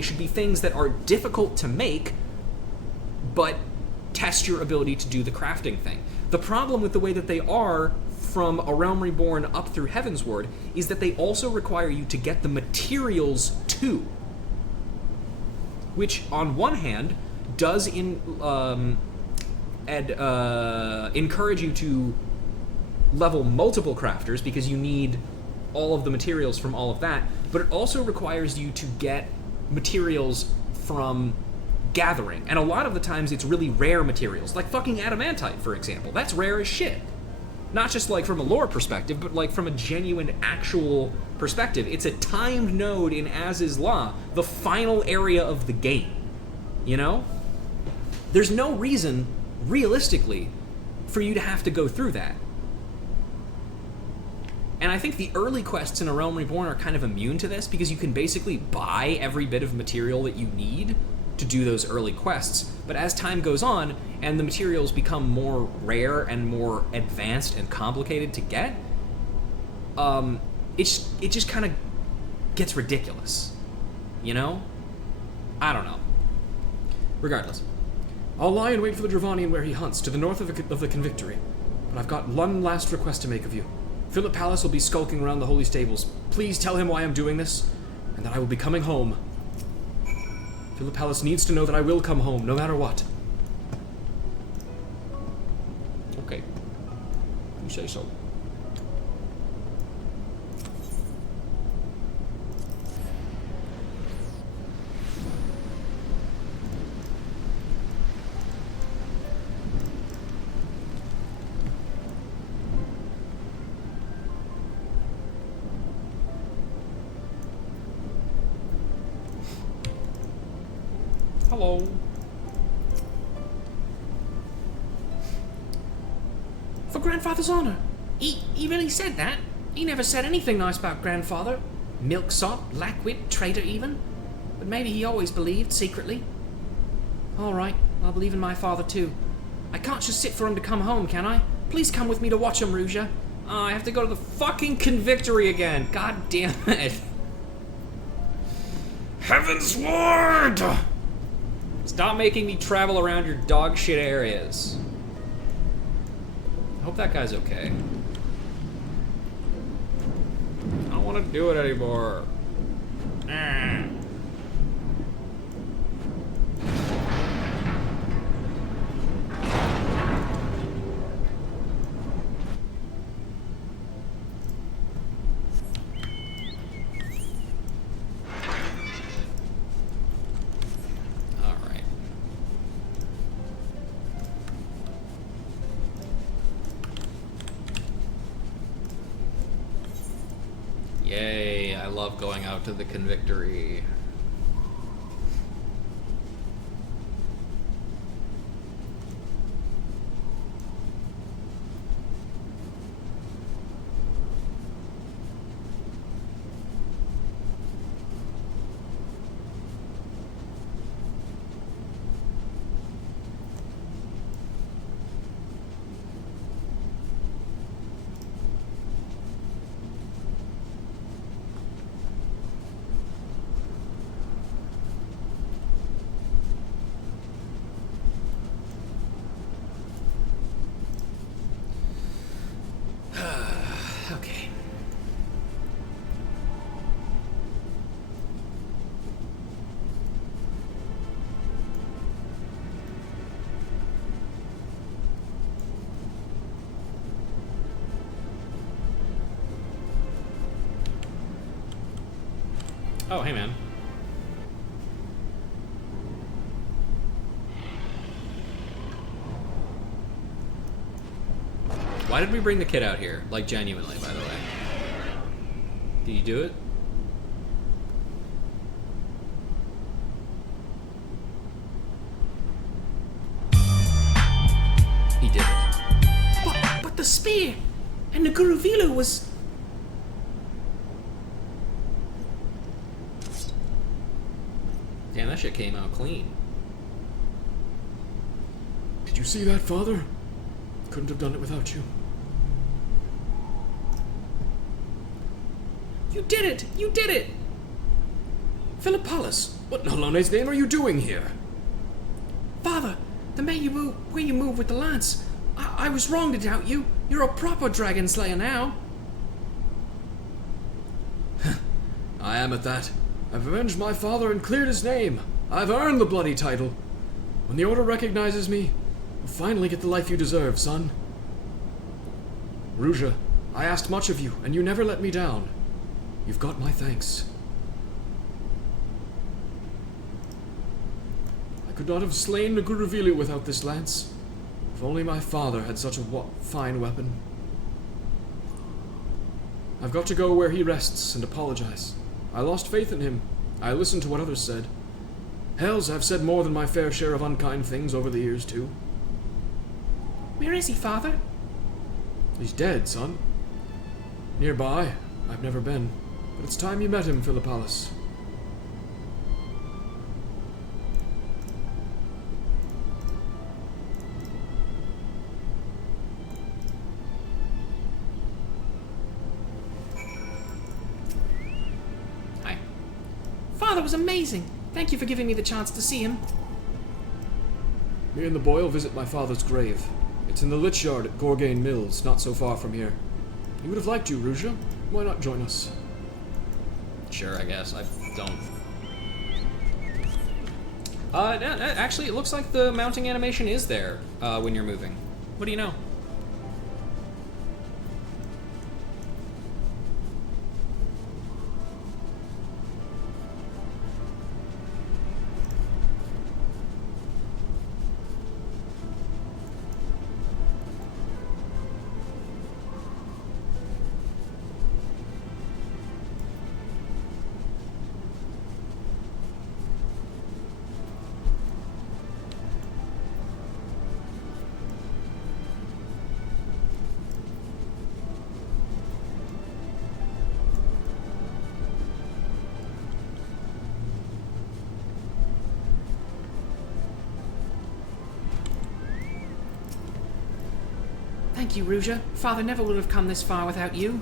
should be things that are difficult to make, but test your ability to do the crafting thing. The problem with the way that they are from A Realm Reborn up through Heavensward is that they also require you to get the materials too, which on one hand does encourage you to level multiple crafters because you need all of the materials from all of that, but it also requires you to get materials from gathering. And a lot of the times it's really rare materials, like fucking adamantite, for example. That's rare as shit. Not just like from a lore perspective, but like from a genuine actual perspective. It's a timed node in Az's Law, the final area of the game. You know? There's no reason, realistically, for you to have to go through that. And I think the early quests in A Realm Reborn are kind of immune to this because you can basically buy every bit of material that you need to do those early quests. But as time goes on and the materials become more rare and more advanced and complicated to get, it just kind of gets ridiculous. You know? I don't know. Regardless. I'll lie and wait for the Dravanian where he hunts, to the north of the Convictory. But I've got one last request to make of you. Philip Pallas will be skulking around the Holy Stables. Please tell him why I'm doing this, and that I will be coming home. Philip Pallas needs to know that I will come home, no matter what. Okay. You say so. Hello. For grandfather's honor. He really said that. He never said anything nice about grandfather. Milksop, lackwit, traitor even. But maybe he always believed, secretly. Alright, I'll believe in my father too. I can't just sit for him to come home, can I? Please come with me to watch him, Ruja. Oh, I have to go to the fucking convictory again. God damn it. Heavensward! Stop making me travel around your dog shit areas. I hope that guy's okay. I don't want to do it anymore. Alright. Yay, I love going out to the convictory. Okay. Oh, hey man. Why did we bring the kid out here? Like, genuinely, by the way. Did you do it? He did it. But the spear! And the Guruvilu was... Damn, that shit came out clean. Did you see that, Father? Couldn't have done it without you. You did it! You did it! Philippalis, what in Halone's name are you doing here? Father, the way you move with the lance. I was wrong to doubt you. You're a proper dragon slayer now. I am at that. I've avenged my father and cleared his name. I've earned the bloody title. When the Order recognizes me, you'll finally get the life you deserve, son. Ruja, I asked much of you, and you never let me down. You've got my thanks. I could not have slain Nguruvilu without this lance. If only my father had such a fine weapon. I've got to go where he rests and apologize. I lost faith in him. I listened to what others said. Hells, I've said more than my fair share of unkind things over the years, too. Where is he, Father? He's dead, son. Nearby. I've never been. But it's time you met him, Philippalis. Hi. Father was amazing. Thank you for giving me the chance to see him. Me and the boy will visit my father's grave. It's in the lich yard at Gorgain Mills, not so far from here. He would have liked you, Ruja. Why not join us? Sure, I guess. I don't... actually, it looks like the mounting animation is there when you're moving. What do you know? Thank you, Ruja. Father never would have come this far without you.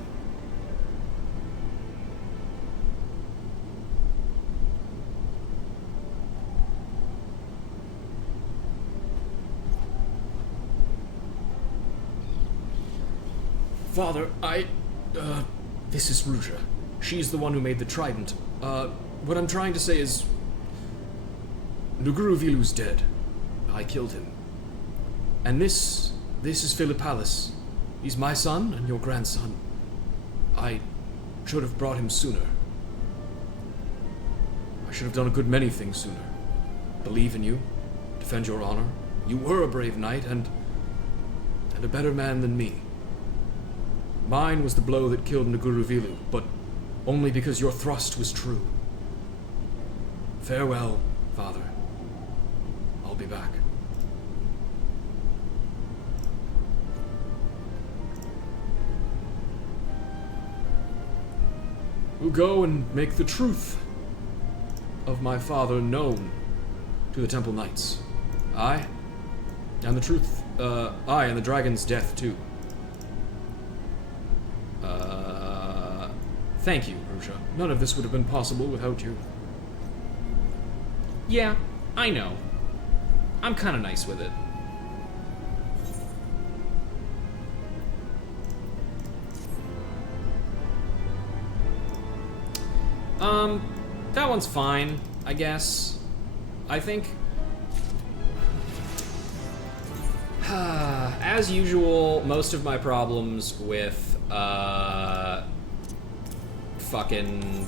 Father, this is Ruja. She's the one who made the trident. What I'm trying to say is... Nuguruvilu's dead. I killed him. And this is Philippalis. He's my son and your grandson. I should have brought him sooner. I should have done a good many things sooner. Believe in you, defend your honor. You were a brave knight and a better man than me. Mine was the blow that killed Nuguruvilu, but only because your thrust was true. Farewell, Father. I'll be back. We'll go and make the truth of my father known to the Temple Knights. Aye, and the truth, aye, and the dragon's death, too. Thank you, Ruja. None of this would have been possible without you. Yeah, I know. I'm kind of nice with it. That one's fine, I guess. I think... as usual, most of my problems with, fucking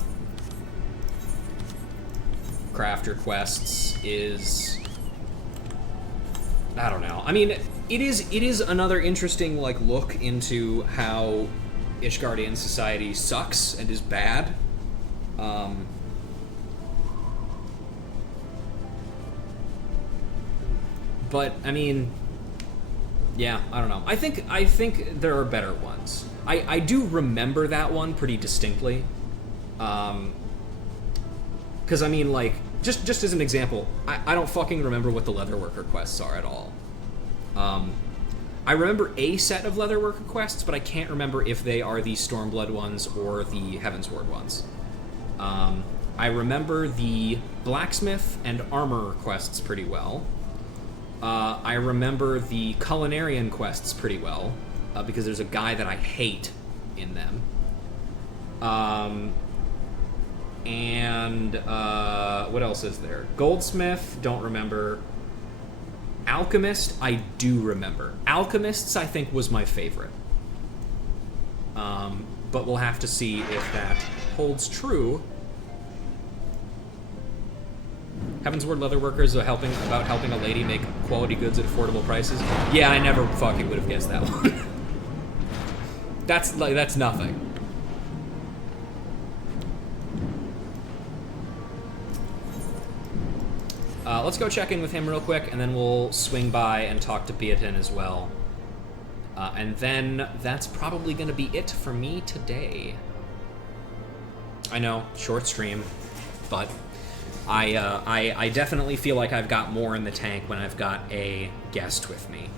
crafter quests is... I don't know. I mean, it is another interesting, like, look into how Ishgardian society sucks and is bad. But, I mean, yeah, I don't know. I think there are better ones. I do remember that one pretty distinctly. Because, I mean, like, just as an example, I don't fucking remember what the Leatherworker quests are at all. I remember a set of Leatherworker quests, but I can't remember if they are the Stormblood ones or the Heavensward ones. I remember the Blacksmith and Armor quests pretty well. I remember the Culinarian quests pretty well, because there's a guy that I hate in them. And what else is there? Goldsmith, don't remember. Alchemist, I do remember. Alchemists, I think, was my favorite. But we'll have to see if that holds true. Heavensward Leatherworkers are about helping a lady make quality goods at affordable prices. Yeah, I never fucking would have guessed that one. That's nothing. Let's go check in with him real quick, and then we'll swing by and talk to Beatin as well. And then that's probably going to be it for me today. I know, short stream, but I definitely feel like I've got more in the tank when I've got a guest with me.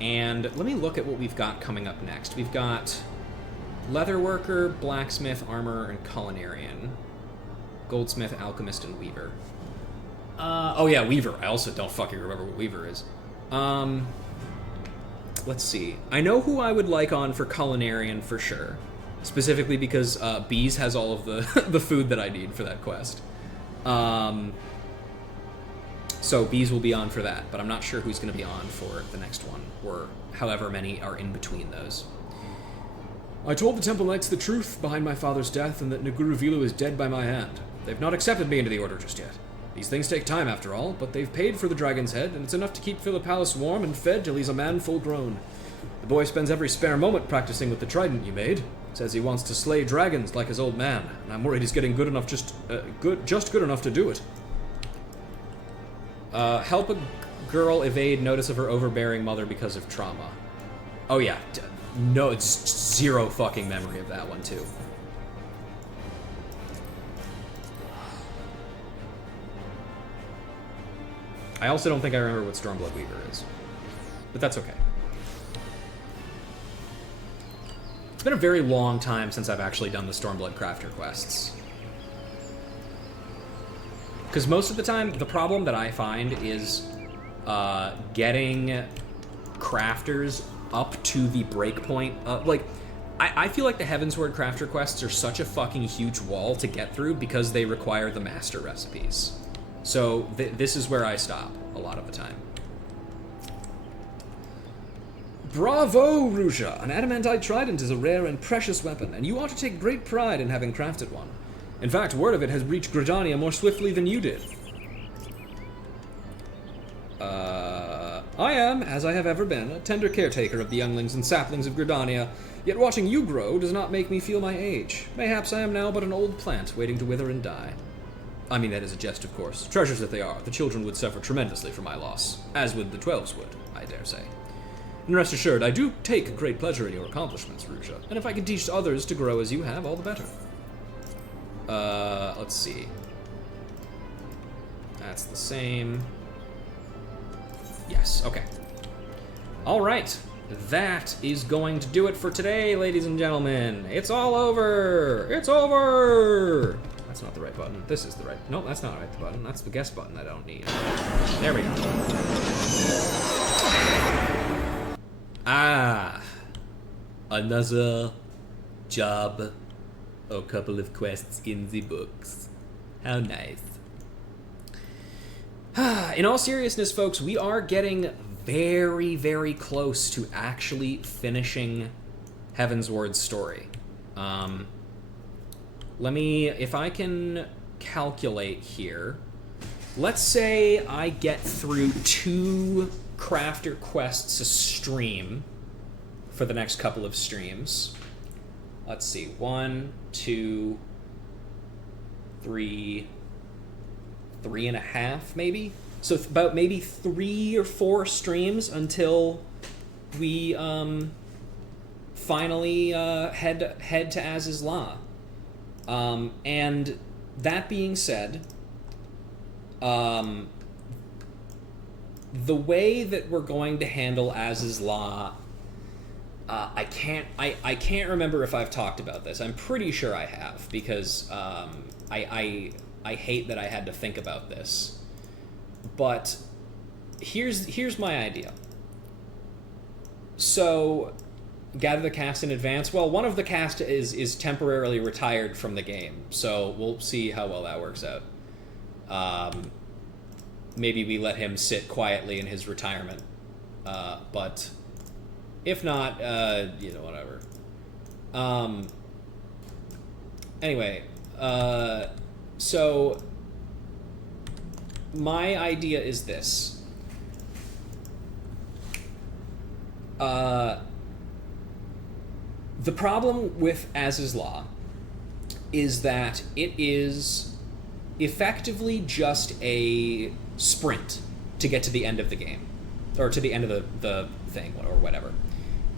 And let me look at what we've got coming up next. We've got Leatherworker, Blacksmith, Armor, and Culinarian. Goldsmith, Alchemist, and Weaver. Oh yeah, Weaver. I also don't fucking remember what Weaver is. Let's see. I know who I would like on for Culinarian for sure. Specifically because Bees has all of the the food that I need for that quest. So Bees will be on for that, but I'm not sure who's going to be on for the next one, or however many are in between those. I told the Temple Knights the truth behind my father's death and that Nuguruvilu is dead by my hand. They've not accepted me into the Order just yet. These things take time after all, but they've paid for the dragon's head, and it's enough to keep Philippalis warm and fed till he's a man full grown. The boy spends every spare moment practicing with the trident you made. Says he wants to slay dragons like his old man, and I'm worried he's getting good enough just good enough to do it. Help a girl evade notice of her overbearing mother because of trauma. Oh yeah, no, it's zero fucking memory of that one too. I also don't think I remember what Stormblood Weaver is. But that's okay. It's been a very long time since I've actually done the Stormblood Crafter quests. Because most of the time, the problem that I find is getting crafters up to the breakpoint. I feel like the Heavensward Crafter quests are such a fucking huge wall to get through because they require the master recipes. So this is where I stop a lot of the time. Bravo, Ruja! An adamantite trident is a rare and precious weapon, and you ought to take great pride in having crafted one. In fact, word of it has reached Gridania more swiftly than you did. I am, as I have ever been, a tender caretaker of the younglings and saplings of Gridania, yet watching you grow does not make me feel my age. Mayhaps I am now but an old plant waiting to wither and die. I mean, that is a jest, of course. Treasures that they are, the children would suffer tremendously for my loss, as would the 12s would, I dare say. And rest assured, I do take great pleasure in your accomplishments, Ruja, and if I can teach others to grow as you have, all the better. Let's see. That's the same. Yes, okay. All right. That is going to do it for today, ladies and gentlemen. It's all over. It's over. That's not the right button. This is the right. No, that's not right button. That's the guest button I don't need. There we go. Ah. Another job. A couple of quests in the books. How nice. In all seriousness, folks, we are getting very, very close to actually finishing Heavensward's story. Let me, if I can calculate here, let's say I get through 2 crafter quests a stream for the next couple of streams. Let's see, 1, 2, 3, 3.5 maybe? So about maybe 3 or 4 streams until we finally head to Az's Law. And that being said, the way that we're going to handle Az's Law, I can't remember if I've talked about this. I'm pretty sure I have, because I hate that I had to think about this. But here's my idea. So, gather the cast in advance. Well, one of the cast is temporarily retired from the game, so we'll see how well that works out. Maybe we let him sit quietly in his retirement. But if not, whatever. Anyway, so my idea is this. The problem with Az's Law is that it is effectively just a sprint to get to the end of the game, or to the end of the thing, or whatever.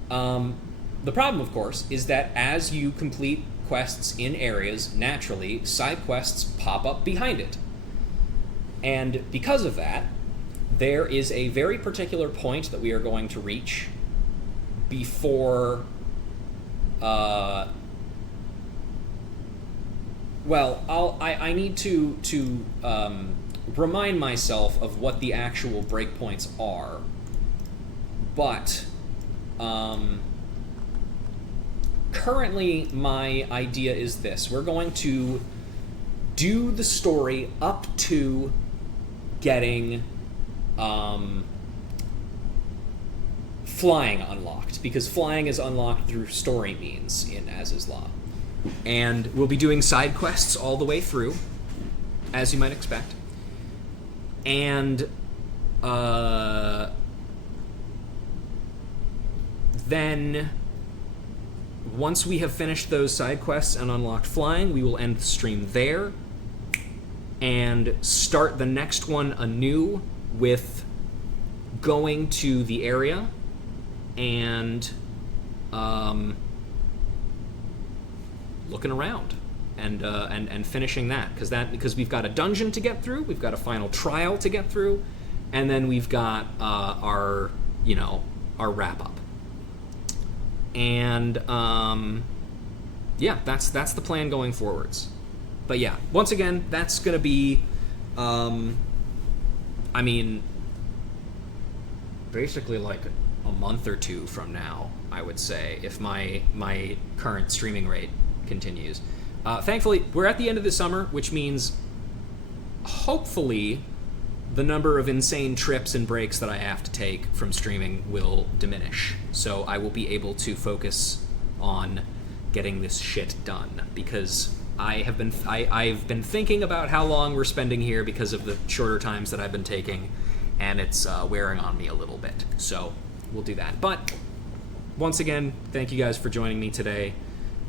The problem, of course, is that as you complete quests in areas, naturally, side quests pop up behind it. And because of that, there is a very particular point that we are going to reach before... I need to remind myself of what the actual breakpoints are, but currently my idea is this. We're going to do the story up to getting flying unlocked, because flying is unlocked through story means in Az's Law. And we'll be doing side quests all the way through, as you might expect. And then once we have finished those side quests and unlocked flying, we will end the stream there and start the next one anew with going to the area and looking around and finishing that, because we've got a dungeon to get through, we've got a final trial to get through, and then we've got our our wrap up. And yeah, that's the plan going forwards. But yeah, once again, that's gonna be, basically like a month or two from now, I would say, if my current streaming rate continues. Thankfully, we're at the end of the summer, which means hopefully the number of insane trips and breaks that I have to take from streaming will diminish. So I will be able to focus on getting this shit done, because I've been thinking about how long we're spending here because of the shorter times that I've been taking, and it's wearing on me a little bit. So we'll do that. But once again, thank you guys for joining me today,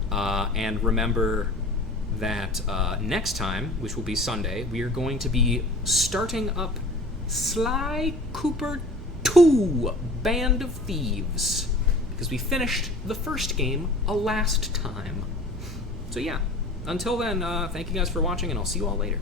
and remember that next time, which will be Sunday, we are going to be starting up Sly Cooper 2 Band of Thieves, because we finished the first game a last time. So yeah, until then, thank you guys for watching, and I'll see you all later.